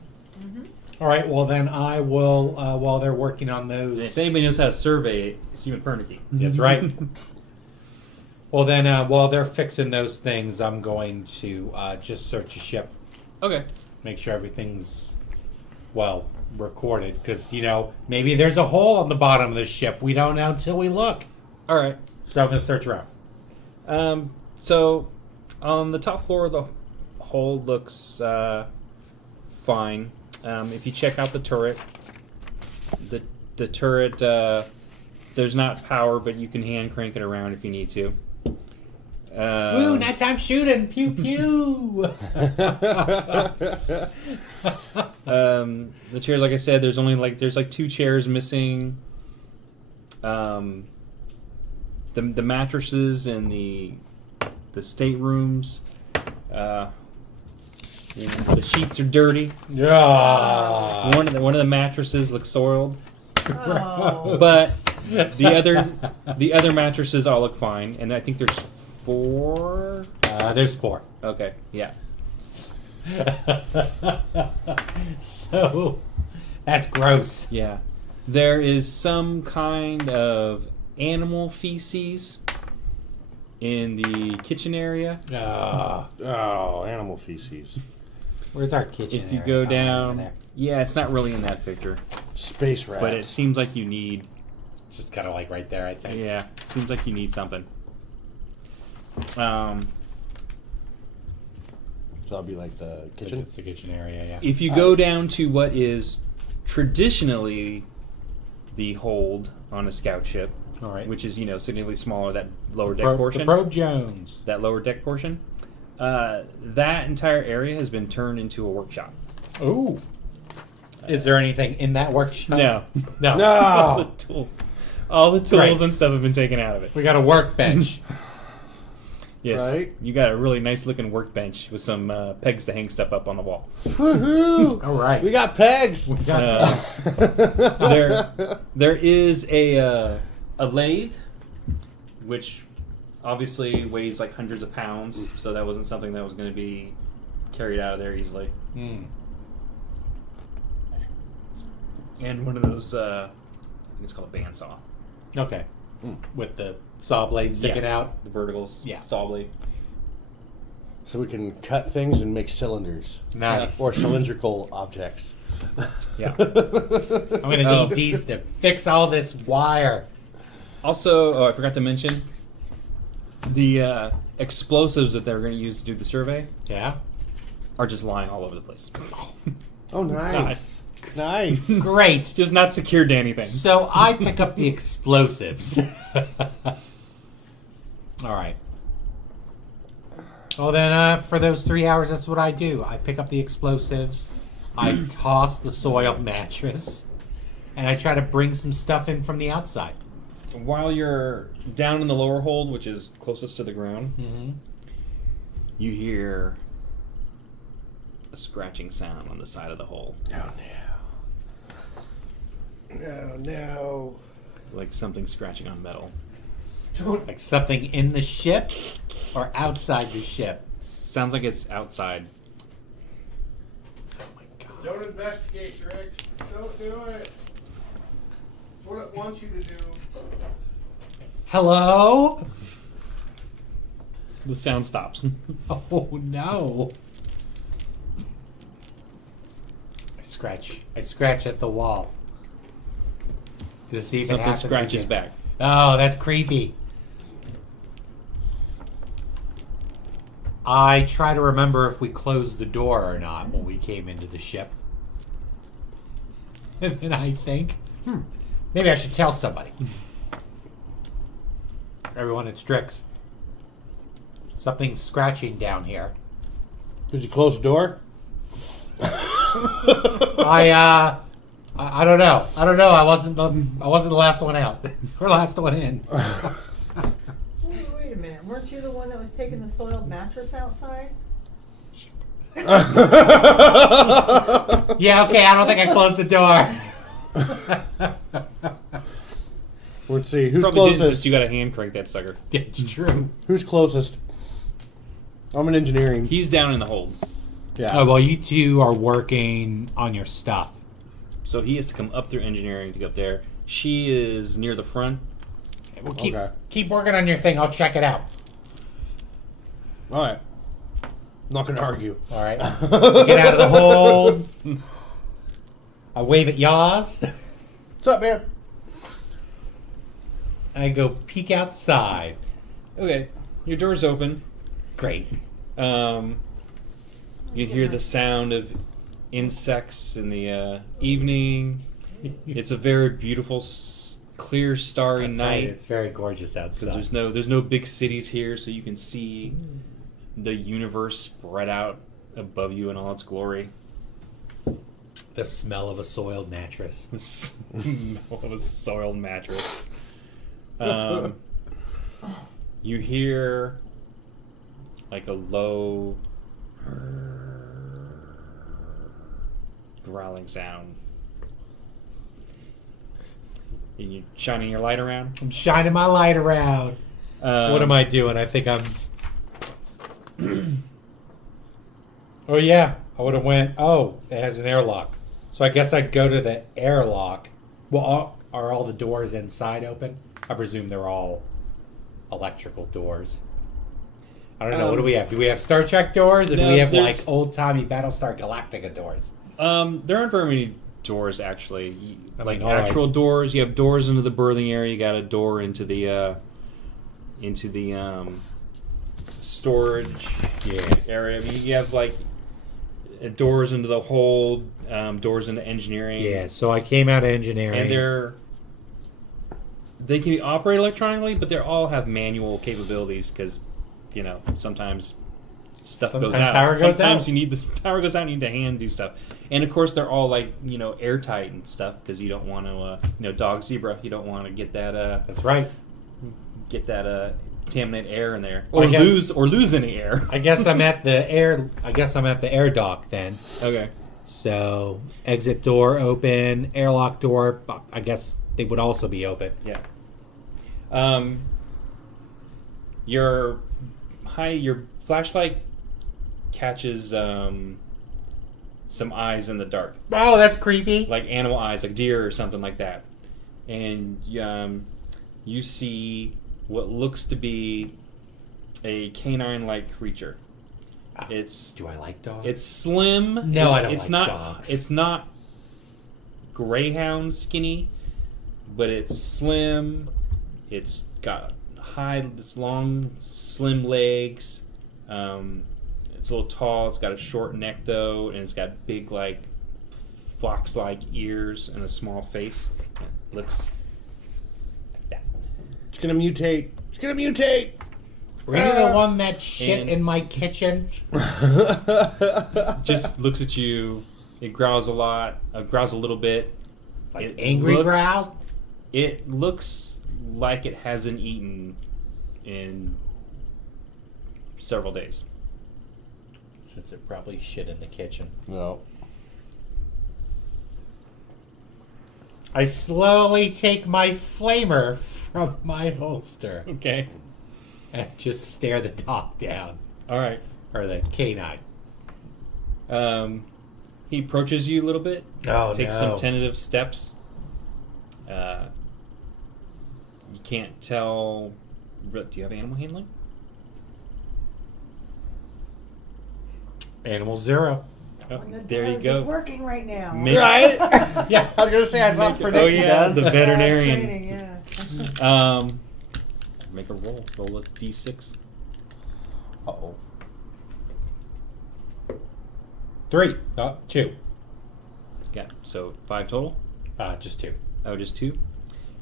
All right. Well, then I will while they're working on And those. if anybody knows how to survey, it's you and Pernicky. That's right. Well, then while they're fixing those things, I'm going to just search the ship, Okay. make sure everything's well recorded, because maybe there's a hole on the bottom of the ship. We don't know until we look. All right. So I'm going to search around. So on the top floor of the hold looks fine. If you check out the turret, the turret, there's not power, but you can hand crank it around if you need to. Ooh, nighttime shooting. Pew pew. The chairs, like I said, there's like 2 chairs missing. The mattresses in the staterooms. The sheets are dirty. Yeah. One of the mattresses looks soiled, Oh. but the other mattresses all look fine. And I think there's 4. There's 4. Okay, yeah. So that's gross. Yeah. There is some kind of animal feces in the kitchen area. Oh, animal feces. Where's our kitchen? If you area? go Oh, over down, there. yeah, it's not really in that picture, Space rats. but it seems like you need, It's just kind of like right there, I think. yeah, seems like you need something. So that'll be like the kitchen. It's the kitchen area, yeah. If you go down to what is traditionally the hold on a scout ship, All right. which is significantly smaller, that lower deck portion. The Probe Jones. That lower deck portion. That entire area has been turned into a workshop. Ooh. Is there anything in that workshop? No. No. All the No. tools. All the tools Right. and stuff have been taken out of it. We got a workbench. Yes. Right. You got a really nice looking workbench with some pegs to hang stuff up on the wall. Woohoo! All right. We got pegs. There is a lathe, which obviously weighs like hundreds of pounds, so that wasn't something that was going to be carried out of there easily. And one of those, I think it's called a bandsaw. Okay. With the saw blade sticking out. The verticals, Yeah. saw blade. So we can cut things and make cylinders. Nice. Or cylindrical objects. Yeah. I'm going to need these to fix all this wire. Also, I forgot to mention the explosives that they're going to use to do the survey Yeah. are just lying all over the place. Oh, nice. Nice. Great. Just not secured to anything. So I pick up the explosives. All right. Well, then for those 3 hours, that's what I do. I pick up the explosives. I toss the soiled mattress. And I try to bring some stuff in from the outside. While you're down in the lower hold, which is closest to the ground, you hear a scratching sound on the side of the hole. Oh, no. No, no. Like something scratching on metal. Like something in the ship or outside the ship. Sounds like it's outside. Oh my god. Don't investigate, Drix. Don't do it. It's what it wants you to do. Hello? The sound stops. Oh no. I scratch at the wall. To see if it Something happens scratches again. back. Oh, that's creepy. I try to remember if we closed the door or not when we came into the ship. And then I think, maybe I should tell somebody. Everyone at Strix. Something's scratching down here. Did you close the door? I don't know. I don't know. I wasn't the last one out. Or last one in. Wait a minute. Weren't you the one that was taking the soiled mattress outside? Yeah, okay, I don't think I closed the door. Let's see. Who's Probably didn't, closest? since you got a hand crank that sucker. It's true. Who's closest? I'm in engineering. He's down in the hold. Yeah. Oh, well, you two are working on your stuff. So he has to come up through engineering to go up there. She is near the front. Well, Okay. keep working on your thing. I'll check it out. All right. Not gonna argue. All right. Get out of the hold. I wave at Yaws. What's up, man? I go peek outside. Okay, your door's open. Great. You hear the sound of insects in the evening. It's a very beautiful, clear, starry That's night. right, it's very gorgeous Because outside. there's no big cities here, so you can see the universe spread out above you in all its glory. The smell of a soiled mattress. The smell of a soiled mattress. You hear like a low growling sound. Are you shining your light around? I'm shining my light around. What am I doing? I think I'm... Oh, yeah. I would have went, oh, it has an airlock. So I guess I'd go to the airlock. Well, are all the doors inside open? I presume they're all electrical doors. I don't know. What do we have? Do we have Star Trek doors? Or do No, we have, there's- like, old-timey Battlestar Galactica doors? There aren't very many doors actually. I Like mean, all right. actual doors. You have doors into the berthing area. You got a door into the storage area. I mean, you have like doors into the hold, doors into engineering. Yeah, so I came out of engineering. And they can be operated electronically, but they all have manual capabilities because, you know, sometimes stuff goes Sometimes out. power goes Sometimes out. you need the power goes out. And you need to hand do stuff, and of course they're all like, you know, airtight and stuff because you don't want to, you know, dog zebra. You don't want to get that That's right. contaminated air in there, Well, or I guess- lose any air. I guess I'm at the air dock then. Okay. So exit door open, airlock door. I guess they would also be open. Yeah. Your flashlight catches some eyes in the dark, Oh, that's creepy. like animal eyes, like deer or something like that, and you see what looks to be a canine-like creature. It's Do I like dogs? it's slim. No, I don't it's like not, dogs. It's not greyhound skinny, but it's slim. It's got this long, slim legs. It's a little tall. It's got a short neck though, and it's got big, like fox-like ears and a small face. It looks like that. It's gonna mutate. It's gonna mutate. Were you the one that shit And- in my kitchen? Just looks at you. It growls a lot. Growls a little bit. Like It angry looks- growl? It looks like it hasn't eaten in several days. Since it probably shit in the kitchen. No. I slowly take my flamer from my holster Okay. and just stare the dog down. All right. Or the canine. He approaches you a little bit. Oh, takes some tentative steps. You can't tell. Do you have animal handling? Oh, Animal zero. Oh, When the there you does go. is working right now. Make- Right? Yeah. I was gonna say I thought Oh predict yeah, does. the veterinarian. Training, yeah. Make a roll. Roll a d6. Uh-oh. 3. Oh, 2. Yeah, so 5 total? Just 2. Oh, just 2?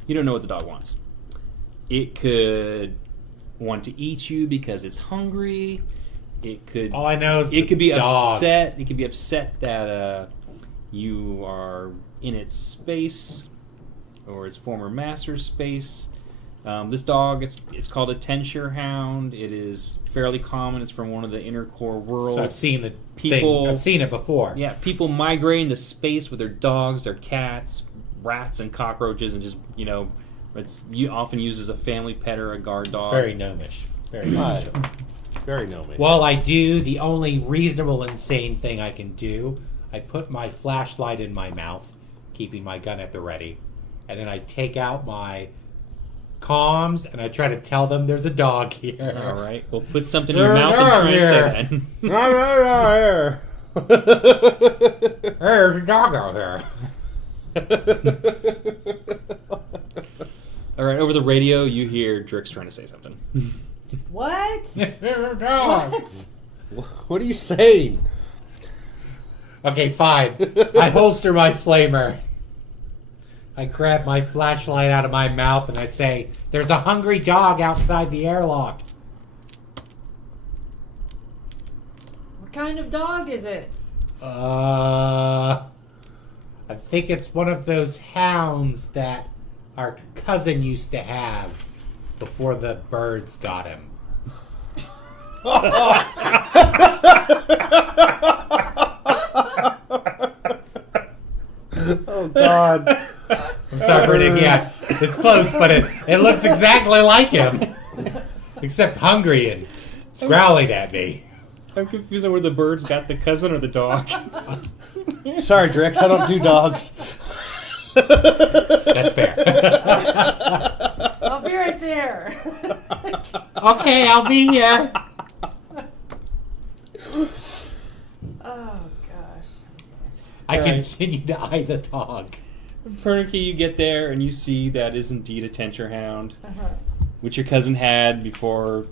You don't know what the dog wants. It could want to eat you because it's hungry. It could. All I know is it could be dog. upset. It could be upset that you are in its space or its former master's space. This dog, it's called a tensure hound. It is fairly common. It's from one of the inner core worlds. So I've seen the People- thing. I've seen it before. Yeah, people migrate into space with their dogs, their cats, rats, and cockroaches, and just it's often used as a family pet or a guard dog. It's very gnomish. Very Right. gnomish. Very gnomish. Well, I do the only reasonable, insane thing I can do. I put my flashlight in my mouth, keeping my gun at the ready, and then I take out my comms and I try to tell them there's a dog here. All right, well, put something in your mouth and try and say that. There's a dog out here. All right, over the radio, you hear Drix trying to say something. What? There's a dog. What? What are you saying? Okay, fine. I holster my flamer. I grab my flashlight out of my mouth and I say, there's a hungry dog outside the airlock. What kind of dog is it? I think it's one of those hounds that our cousin used to have before the birds got him. Oh, God. I'm sorry, Brittany. Yeah, it's close, but it looks exactly like him. Except hungry and it's growling at me. I'm confused on where the birds got the cousin or the dog. Sorry, Drix, I don't do dogs. That's fair. I'll be right there. Okay, I'll be here. Oh gosh. I All right. continue to eye the dog. Pernicky, you get there and you see that is indeed a tensure hound, Uh-huh. which your cousin had before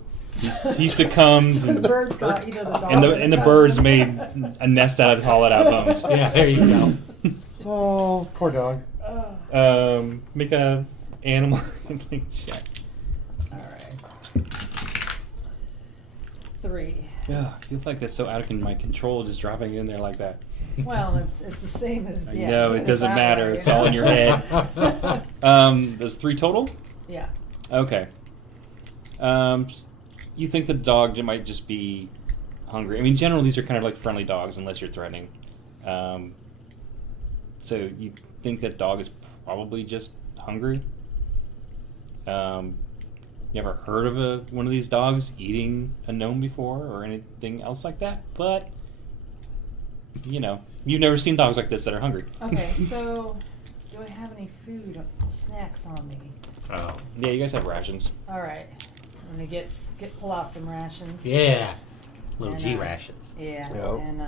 he succumbed. So the birds got either the dog And or the cousin. birds made a nest out of hollowed out bones. Yeah, there you go. Oh, poor dog. Make a animal handling check. All right. 3. Ugh, feels like that's so out of my control, just dropping it in there like that. Well, it's the same as yeah. No, doing it doesn't that matter. way, It's all in your head. There's 3 total? Yeah. Okay. You think the dog might just be hungry. I mean, generally these are kind of like friendly dogs unless you're threatening. So you think that dog is probably just hungry? You ever heard of one of these dogs eating a gnome before or anything else like that? But, you've never seen dogs like this that are hungry. Okay, so do I have any food or snacks on me? Oh, Yeah, you guys have rations. All right. I'm gonna pull out some rations. yeah. Little And, G rations. Yeah. Yep. And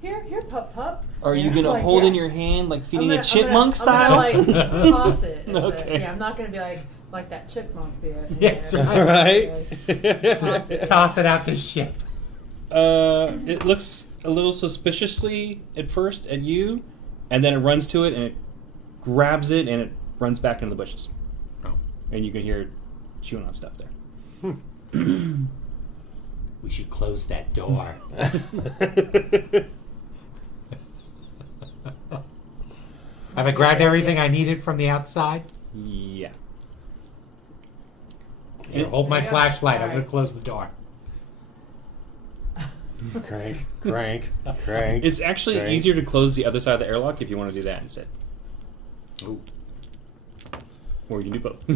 here, pup. Are you And going to like, hold yeah. in your hand like feeding I'm a gonna- chipmunk style? I'm gonna like toss it. but, Okay. yeah, I'm not gonna be like that chipmunk did. Yeah, that's right. All right. Toss it. Toss it out the ship. It looks a little suspiciously at first at you, and then it runs to it and it grabs it and it runs back into the bushes. Oh. And you can hear it chewing on stuff there. We should close that door. Have I grabbed everything I needed from the outside? Yeah. Here, hold my Yeah. flashlight. I'm Alright. going to close the door. Crank. It's actually Right. easier to close the other side of the airlock if you want to do that instead. Ooh. Or you can do both.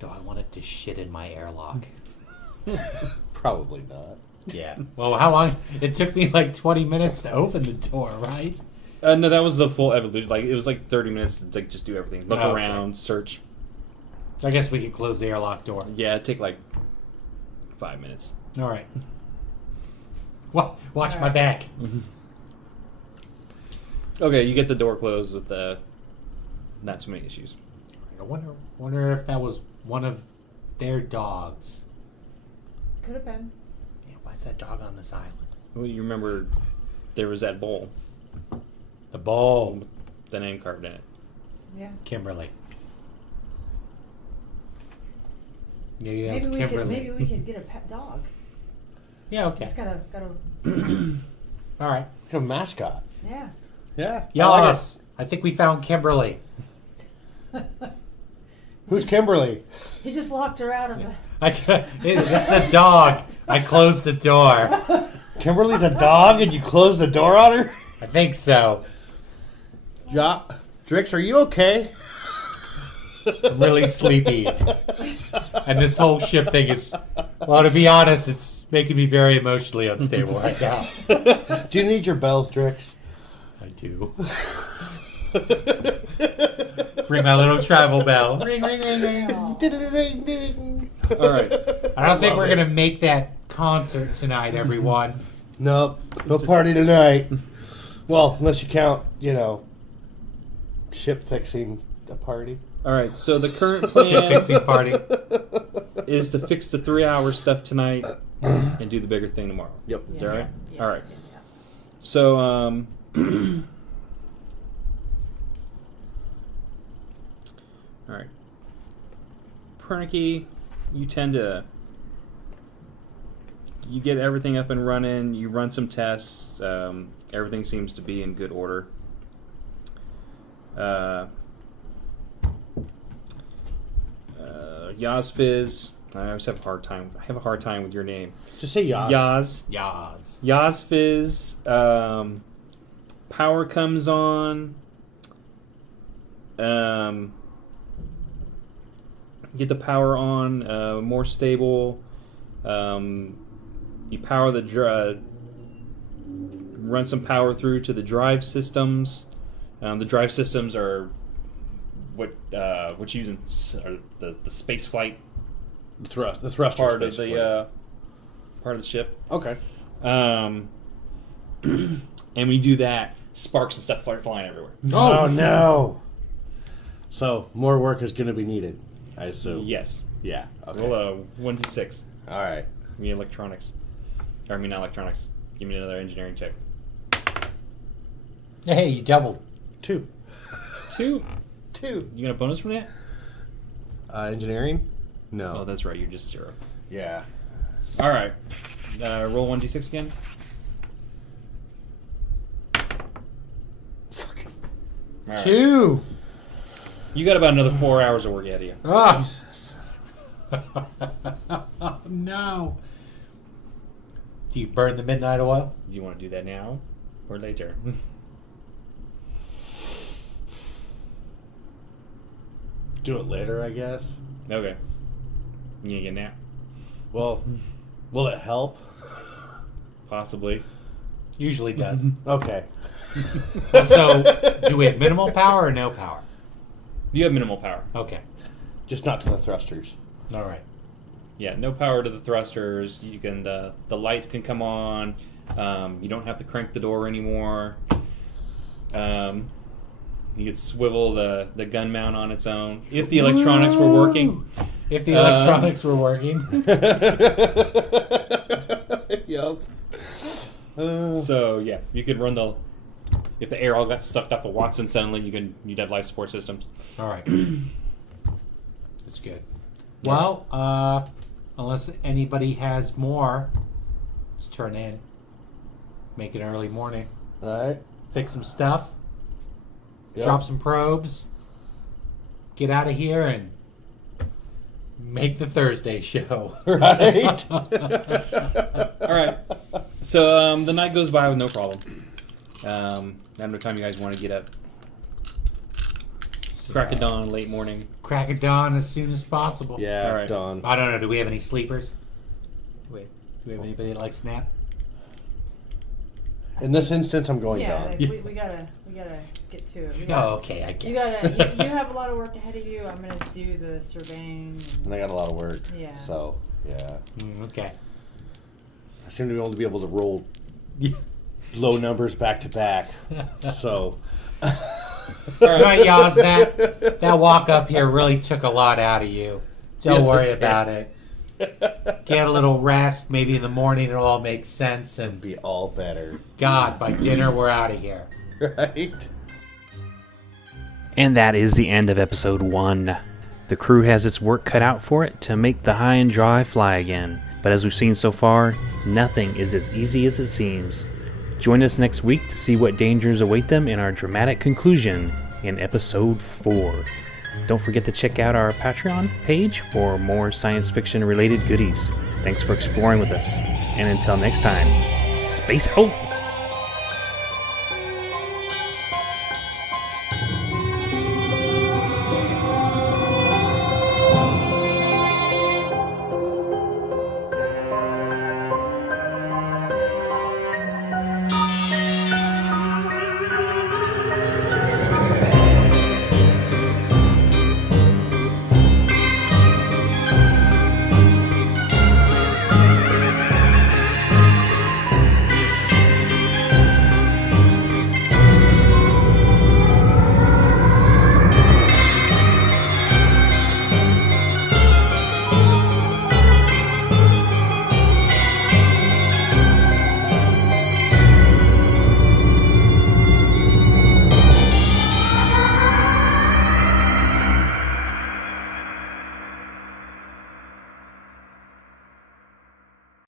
Do I want it to shit in my airlock? Probably not. Yeah. Well, how long? It took me like 20 minutes to open the door, right? No, that was the full evolution. Like it was like 30 minutes to like just do everything. Look Oh, okay. around, search. I guess we can close the airlock door. Yeah, it'd take like 5 minutes. All right. Watch my Alright. back. Okay, you get the door closed with not too many issues. I wonder if that was one of their dogs. could have been. Yeah, why's that dog on this island? Well, you remember there was that bowl, The bowl. the name carved in it. Yeah. Kimberly. Maybe that's Maybe Kimberly. we could get a pet dog. Yeah, okay. Just gotta. All right. A mascot. Yeah. Yeah. Yas, I think we found Kimberly. Who's Kimberly? He just locked her out of the. It's the dog. I closed the door. Kimberly's a dog and you close the door on her? I think so. Yeah. Drix, are you okay? I'm really sleepy. And this whole ship thing is, well, to be honest, it's making me very emotionally unstable right now. Do you need your bells, Drix? I do. Ring my little travel bell. Ring, ring, ring, ring. All right. I don't think we're going to make that concert tonight, everyone. Nope. No party tonight. Well, unless you count, ship fixing a party. All right. So the current Ship plan fixing party. is to fix the 3-hour stuff tonight and do the bigger thing tomorrow. Yep. Is that right? Yeah. All right. Yeah. So, all right. Pernicky, you tend to. You get everything up and running. You run some tests. Everything seems to be in good order. Yazfiz. I always have a hard time. I have a hard time with your name. Just say Yas. Yaz. Yas. Yazfiz. Power comes on. Get the power on. More stable. You power the run some power through to the drive systems. The drive systems are what you use in the space flight The thrusters. part of basically. the ship. Okay. And when you do that, sparks and stuff start flying everywhere. Oh, no. So, more work is going to be needed, I assume. Yes. Yeah. Okay. Roll 1d6. All right. Give me electronics. Or I mean not electronics. Give me another engineering check. Hey, you doubled. 2. 2. 2. You got a bonus from that? Engineering? No. Oh, that's right. You're just 0. Yeah. All right. Roll 1d6 again. Fuck. All right. 2. You got about another 4 hours of work ahead of you. Oh. No. Do you burn the midnight oil? Do you want to do that now or later? Do it later, I guess. Okay. You gonna get a nap? Well, will it help? Possibly. Usually does. Okay. So, do we have minimal power or no power? You have minimal power. Okay. Just not to the thrusters. All right. Yeah, no power to the thrusters. You can the lights can come on. You don't have to crank the door anymore. You could swivel the gun mount on its own if the electronics were working. If the electronics were working. Yup. So yeah, you could run if the air all got sucked up of Watson suddenly, you'd have life support systems. All right. That's good. Well, unless anybody has more, let's turn in. Make it early morning. All right. Fix some stuff. Yep. Drop some probes. Get out of here and make the Thursday show. Right. All right. So the night goes by with no problem. At no time you guys want to get up. Crack of dawn, late morning. Crack of dawn as soon as possible. Yeah, All right. Dawn. I don't know. Do we have any sleepers? Do we have anybody that likes nap? In this instance, I'm going Yeah, Dawn. like, we gotta get to it. We Oh, gotta, okay. I You guess. you have a lot of work ahead of you. I'm gonna do the surveying. And I got a lot of work. Yeah. So, yeah. Okay. I seem to be able to roll low numbers back to back. So, All All right, Yaz, that walk up here really took a lot out of you. Don't Yes, it worry did. about it. get a little rest. Maybe in the morning it'll all make sense. And Be all better. God, by dinner we're out of here. Right? And that is the end of episode 1. The crew has its work cut out for it to make the high and dry fly again. But as we've seen so far, nothing is as easy as it seems. Join us next week to see what dangers await them in our dramatic conclusion in episode 4. Don't forget to check out our Patreon page for more science fiction related goodies. Thanks for exploring with us. And until next time, space out!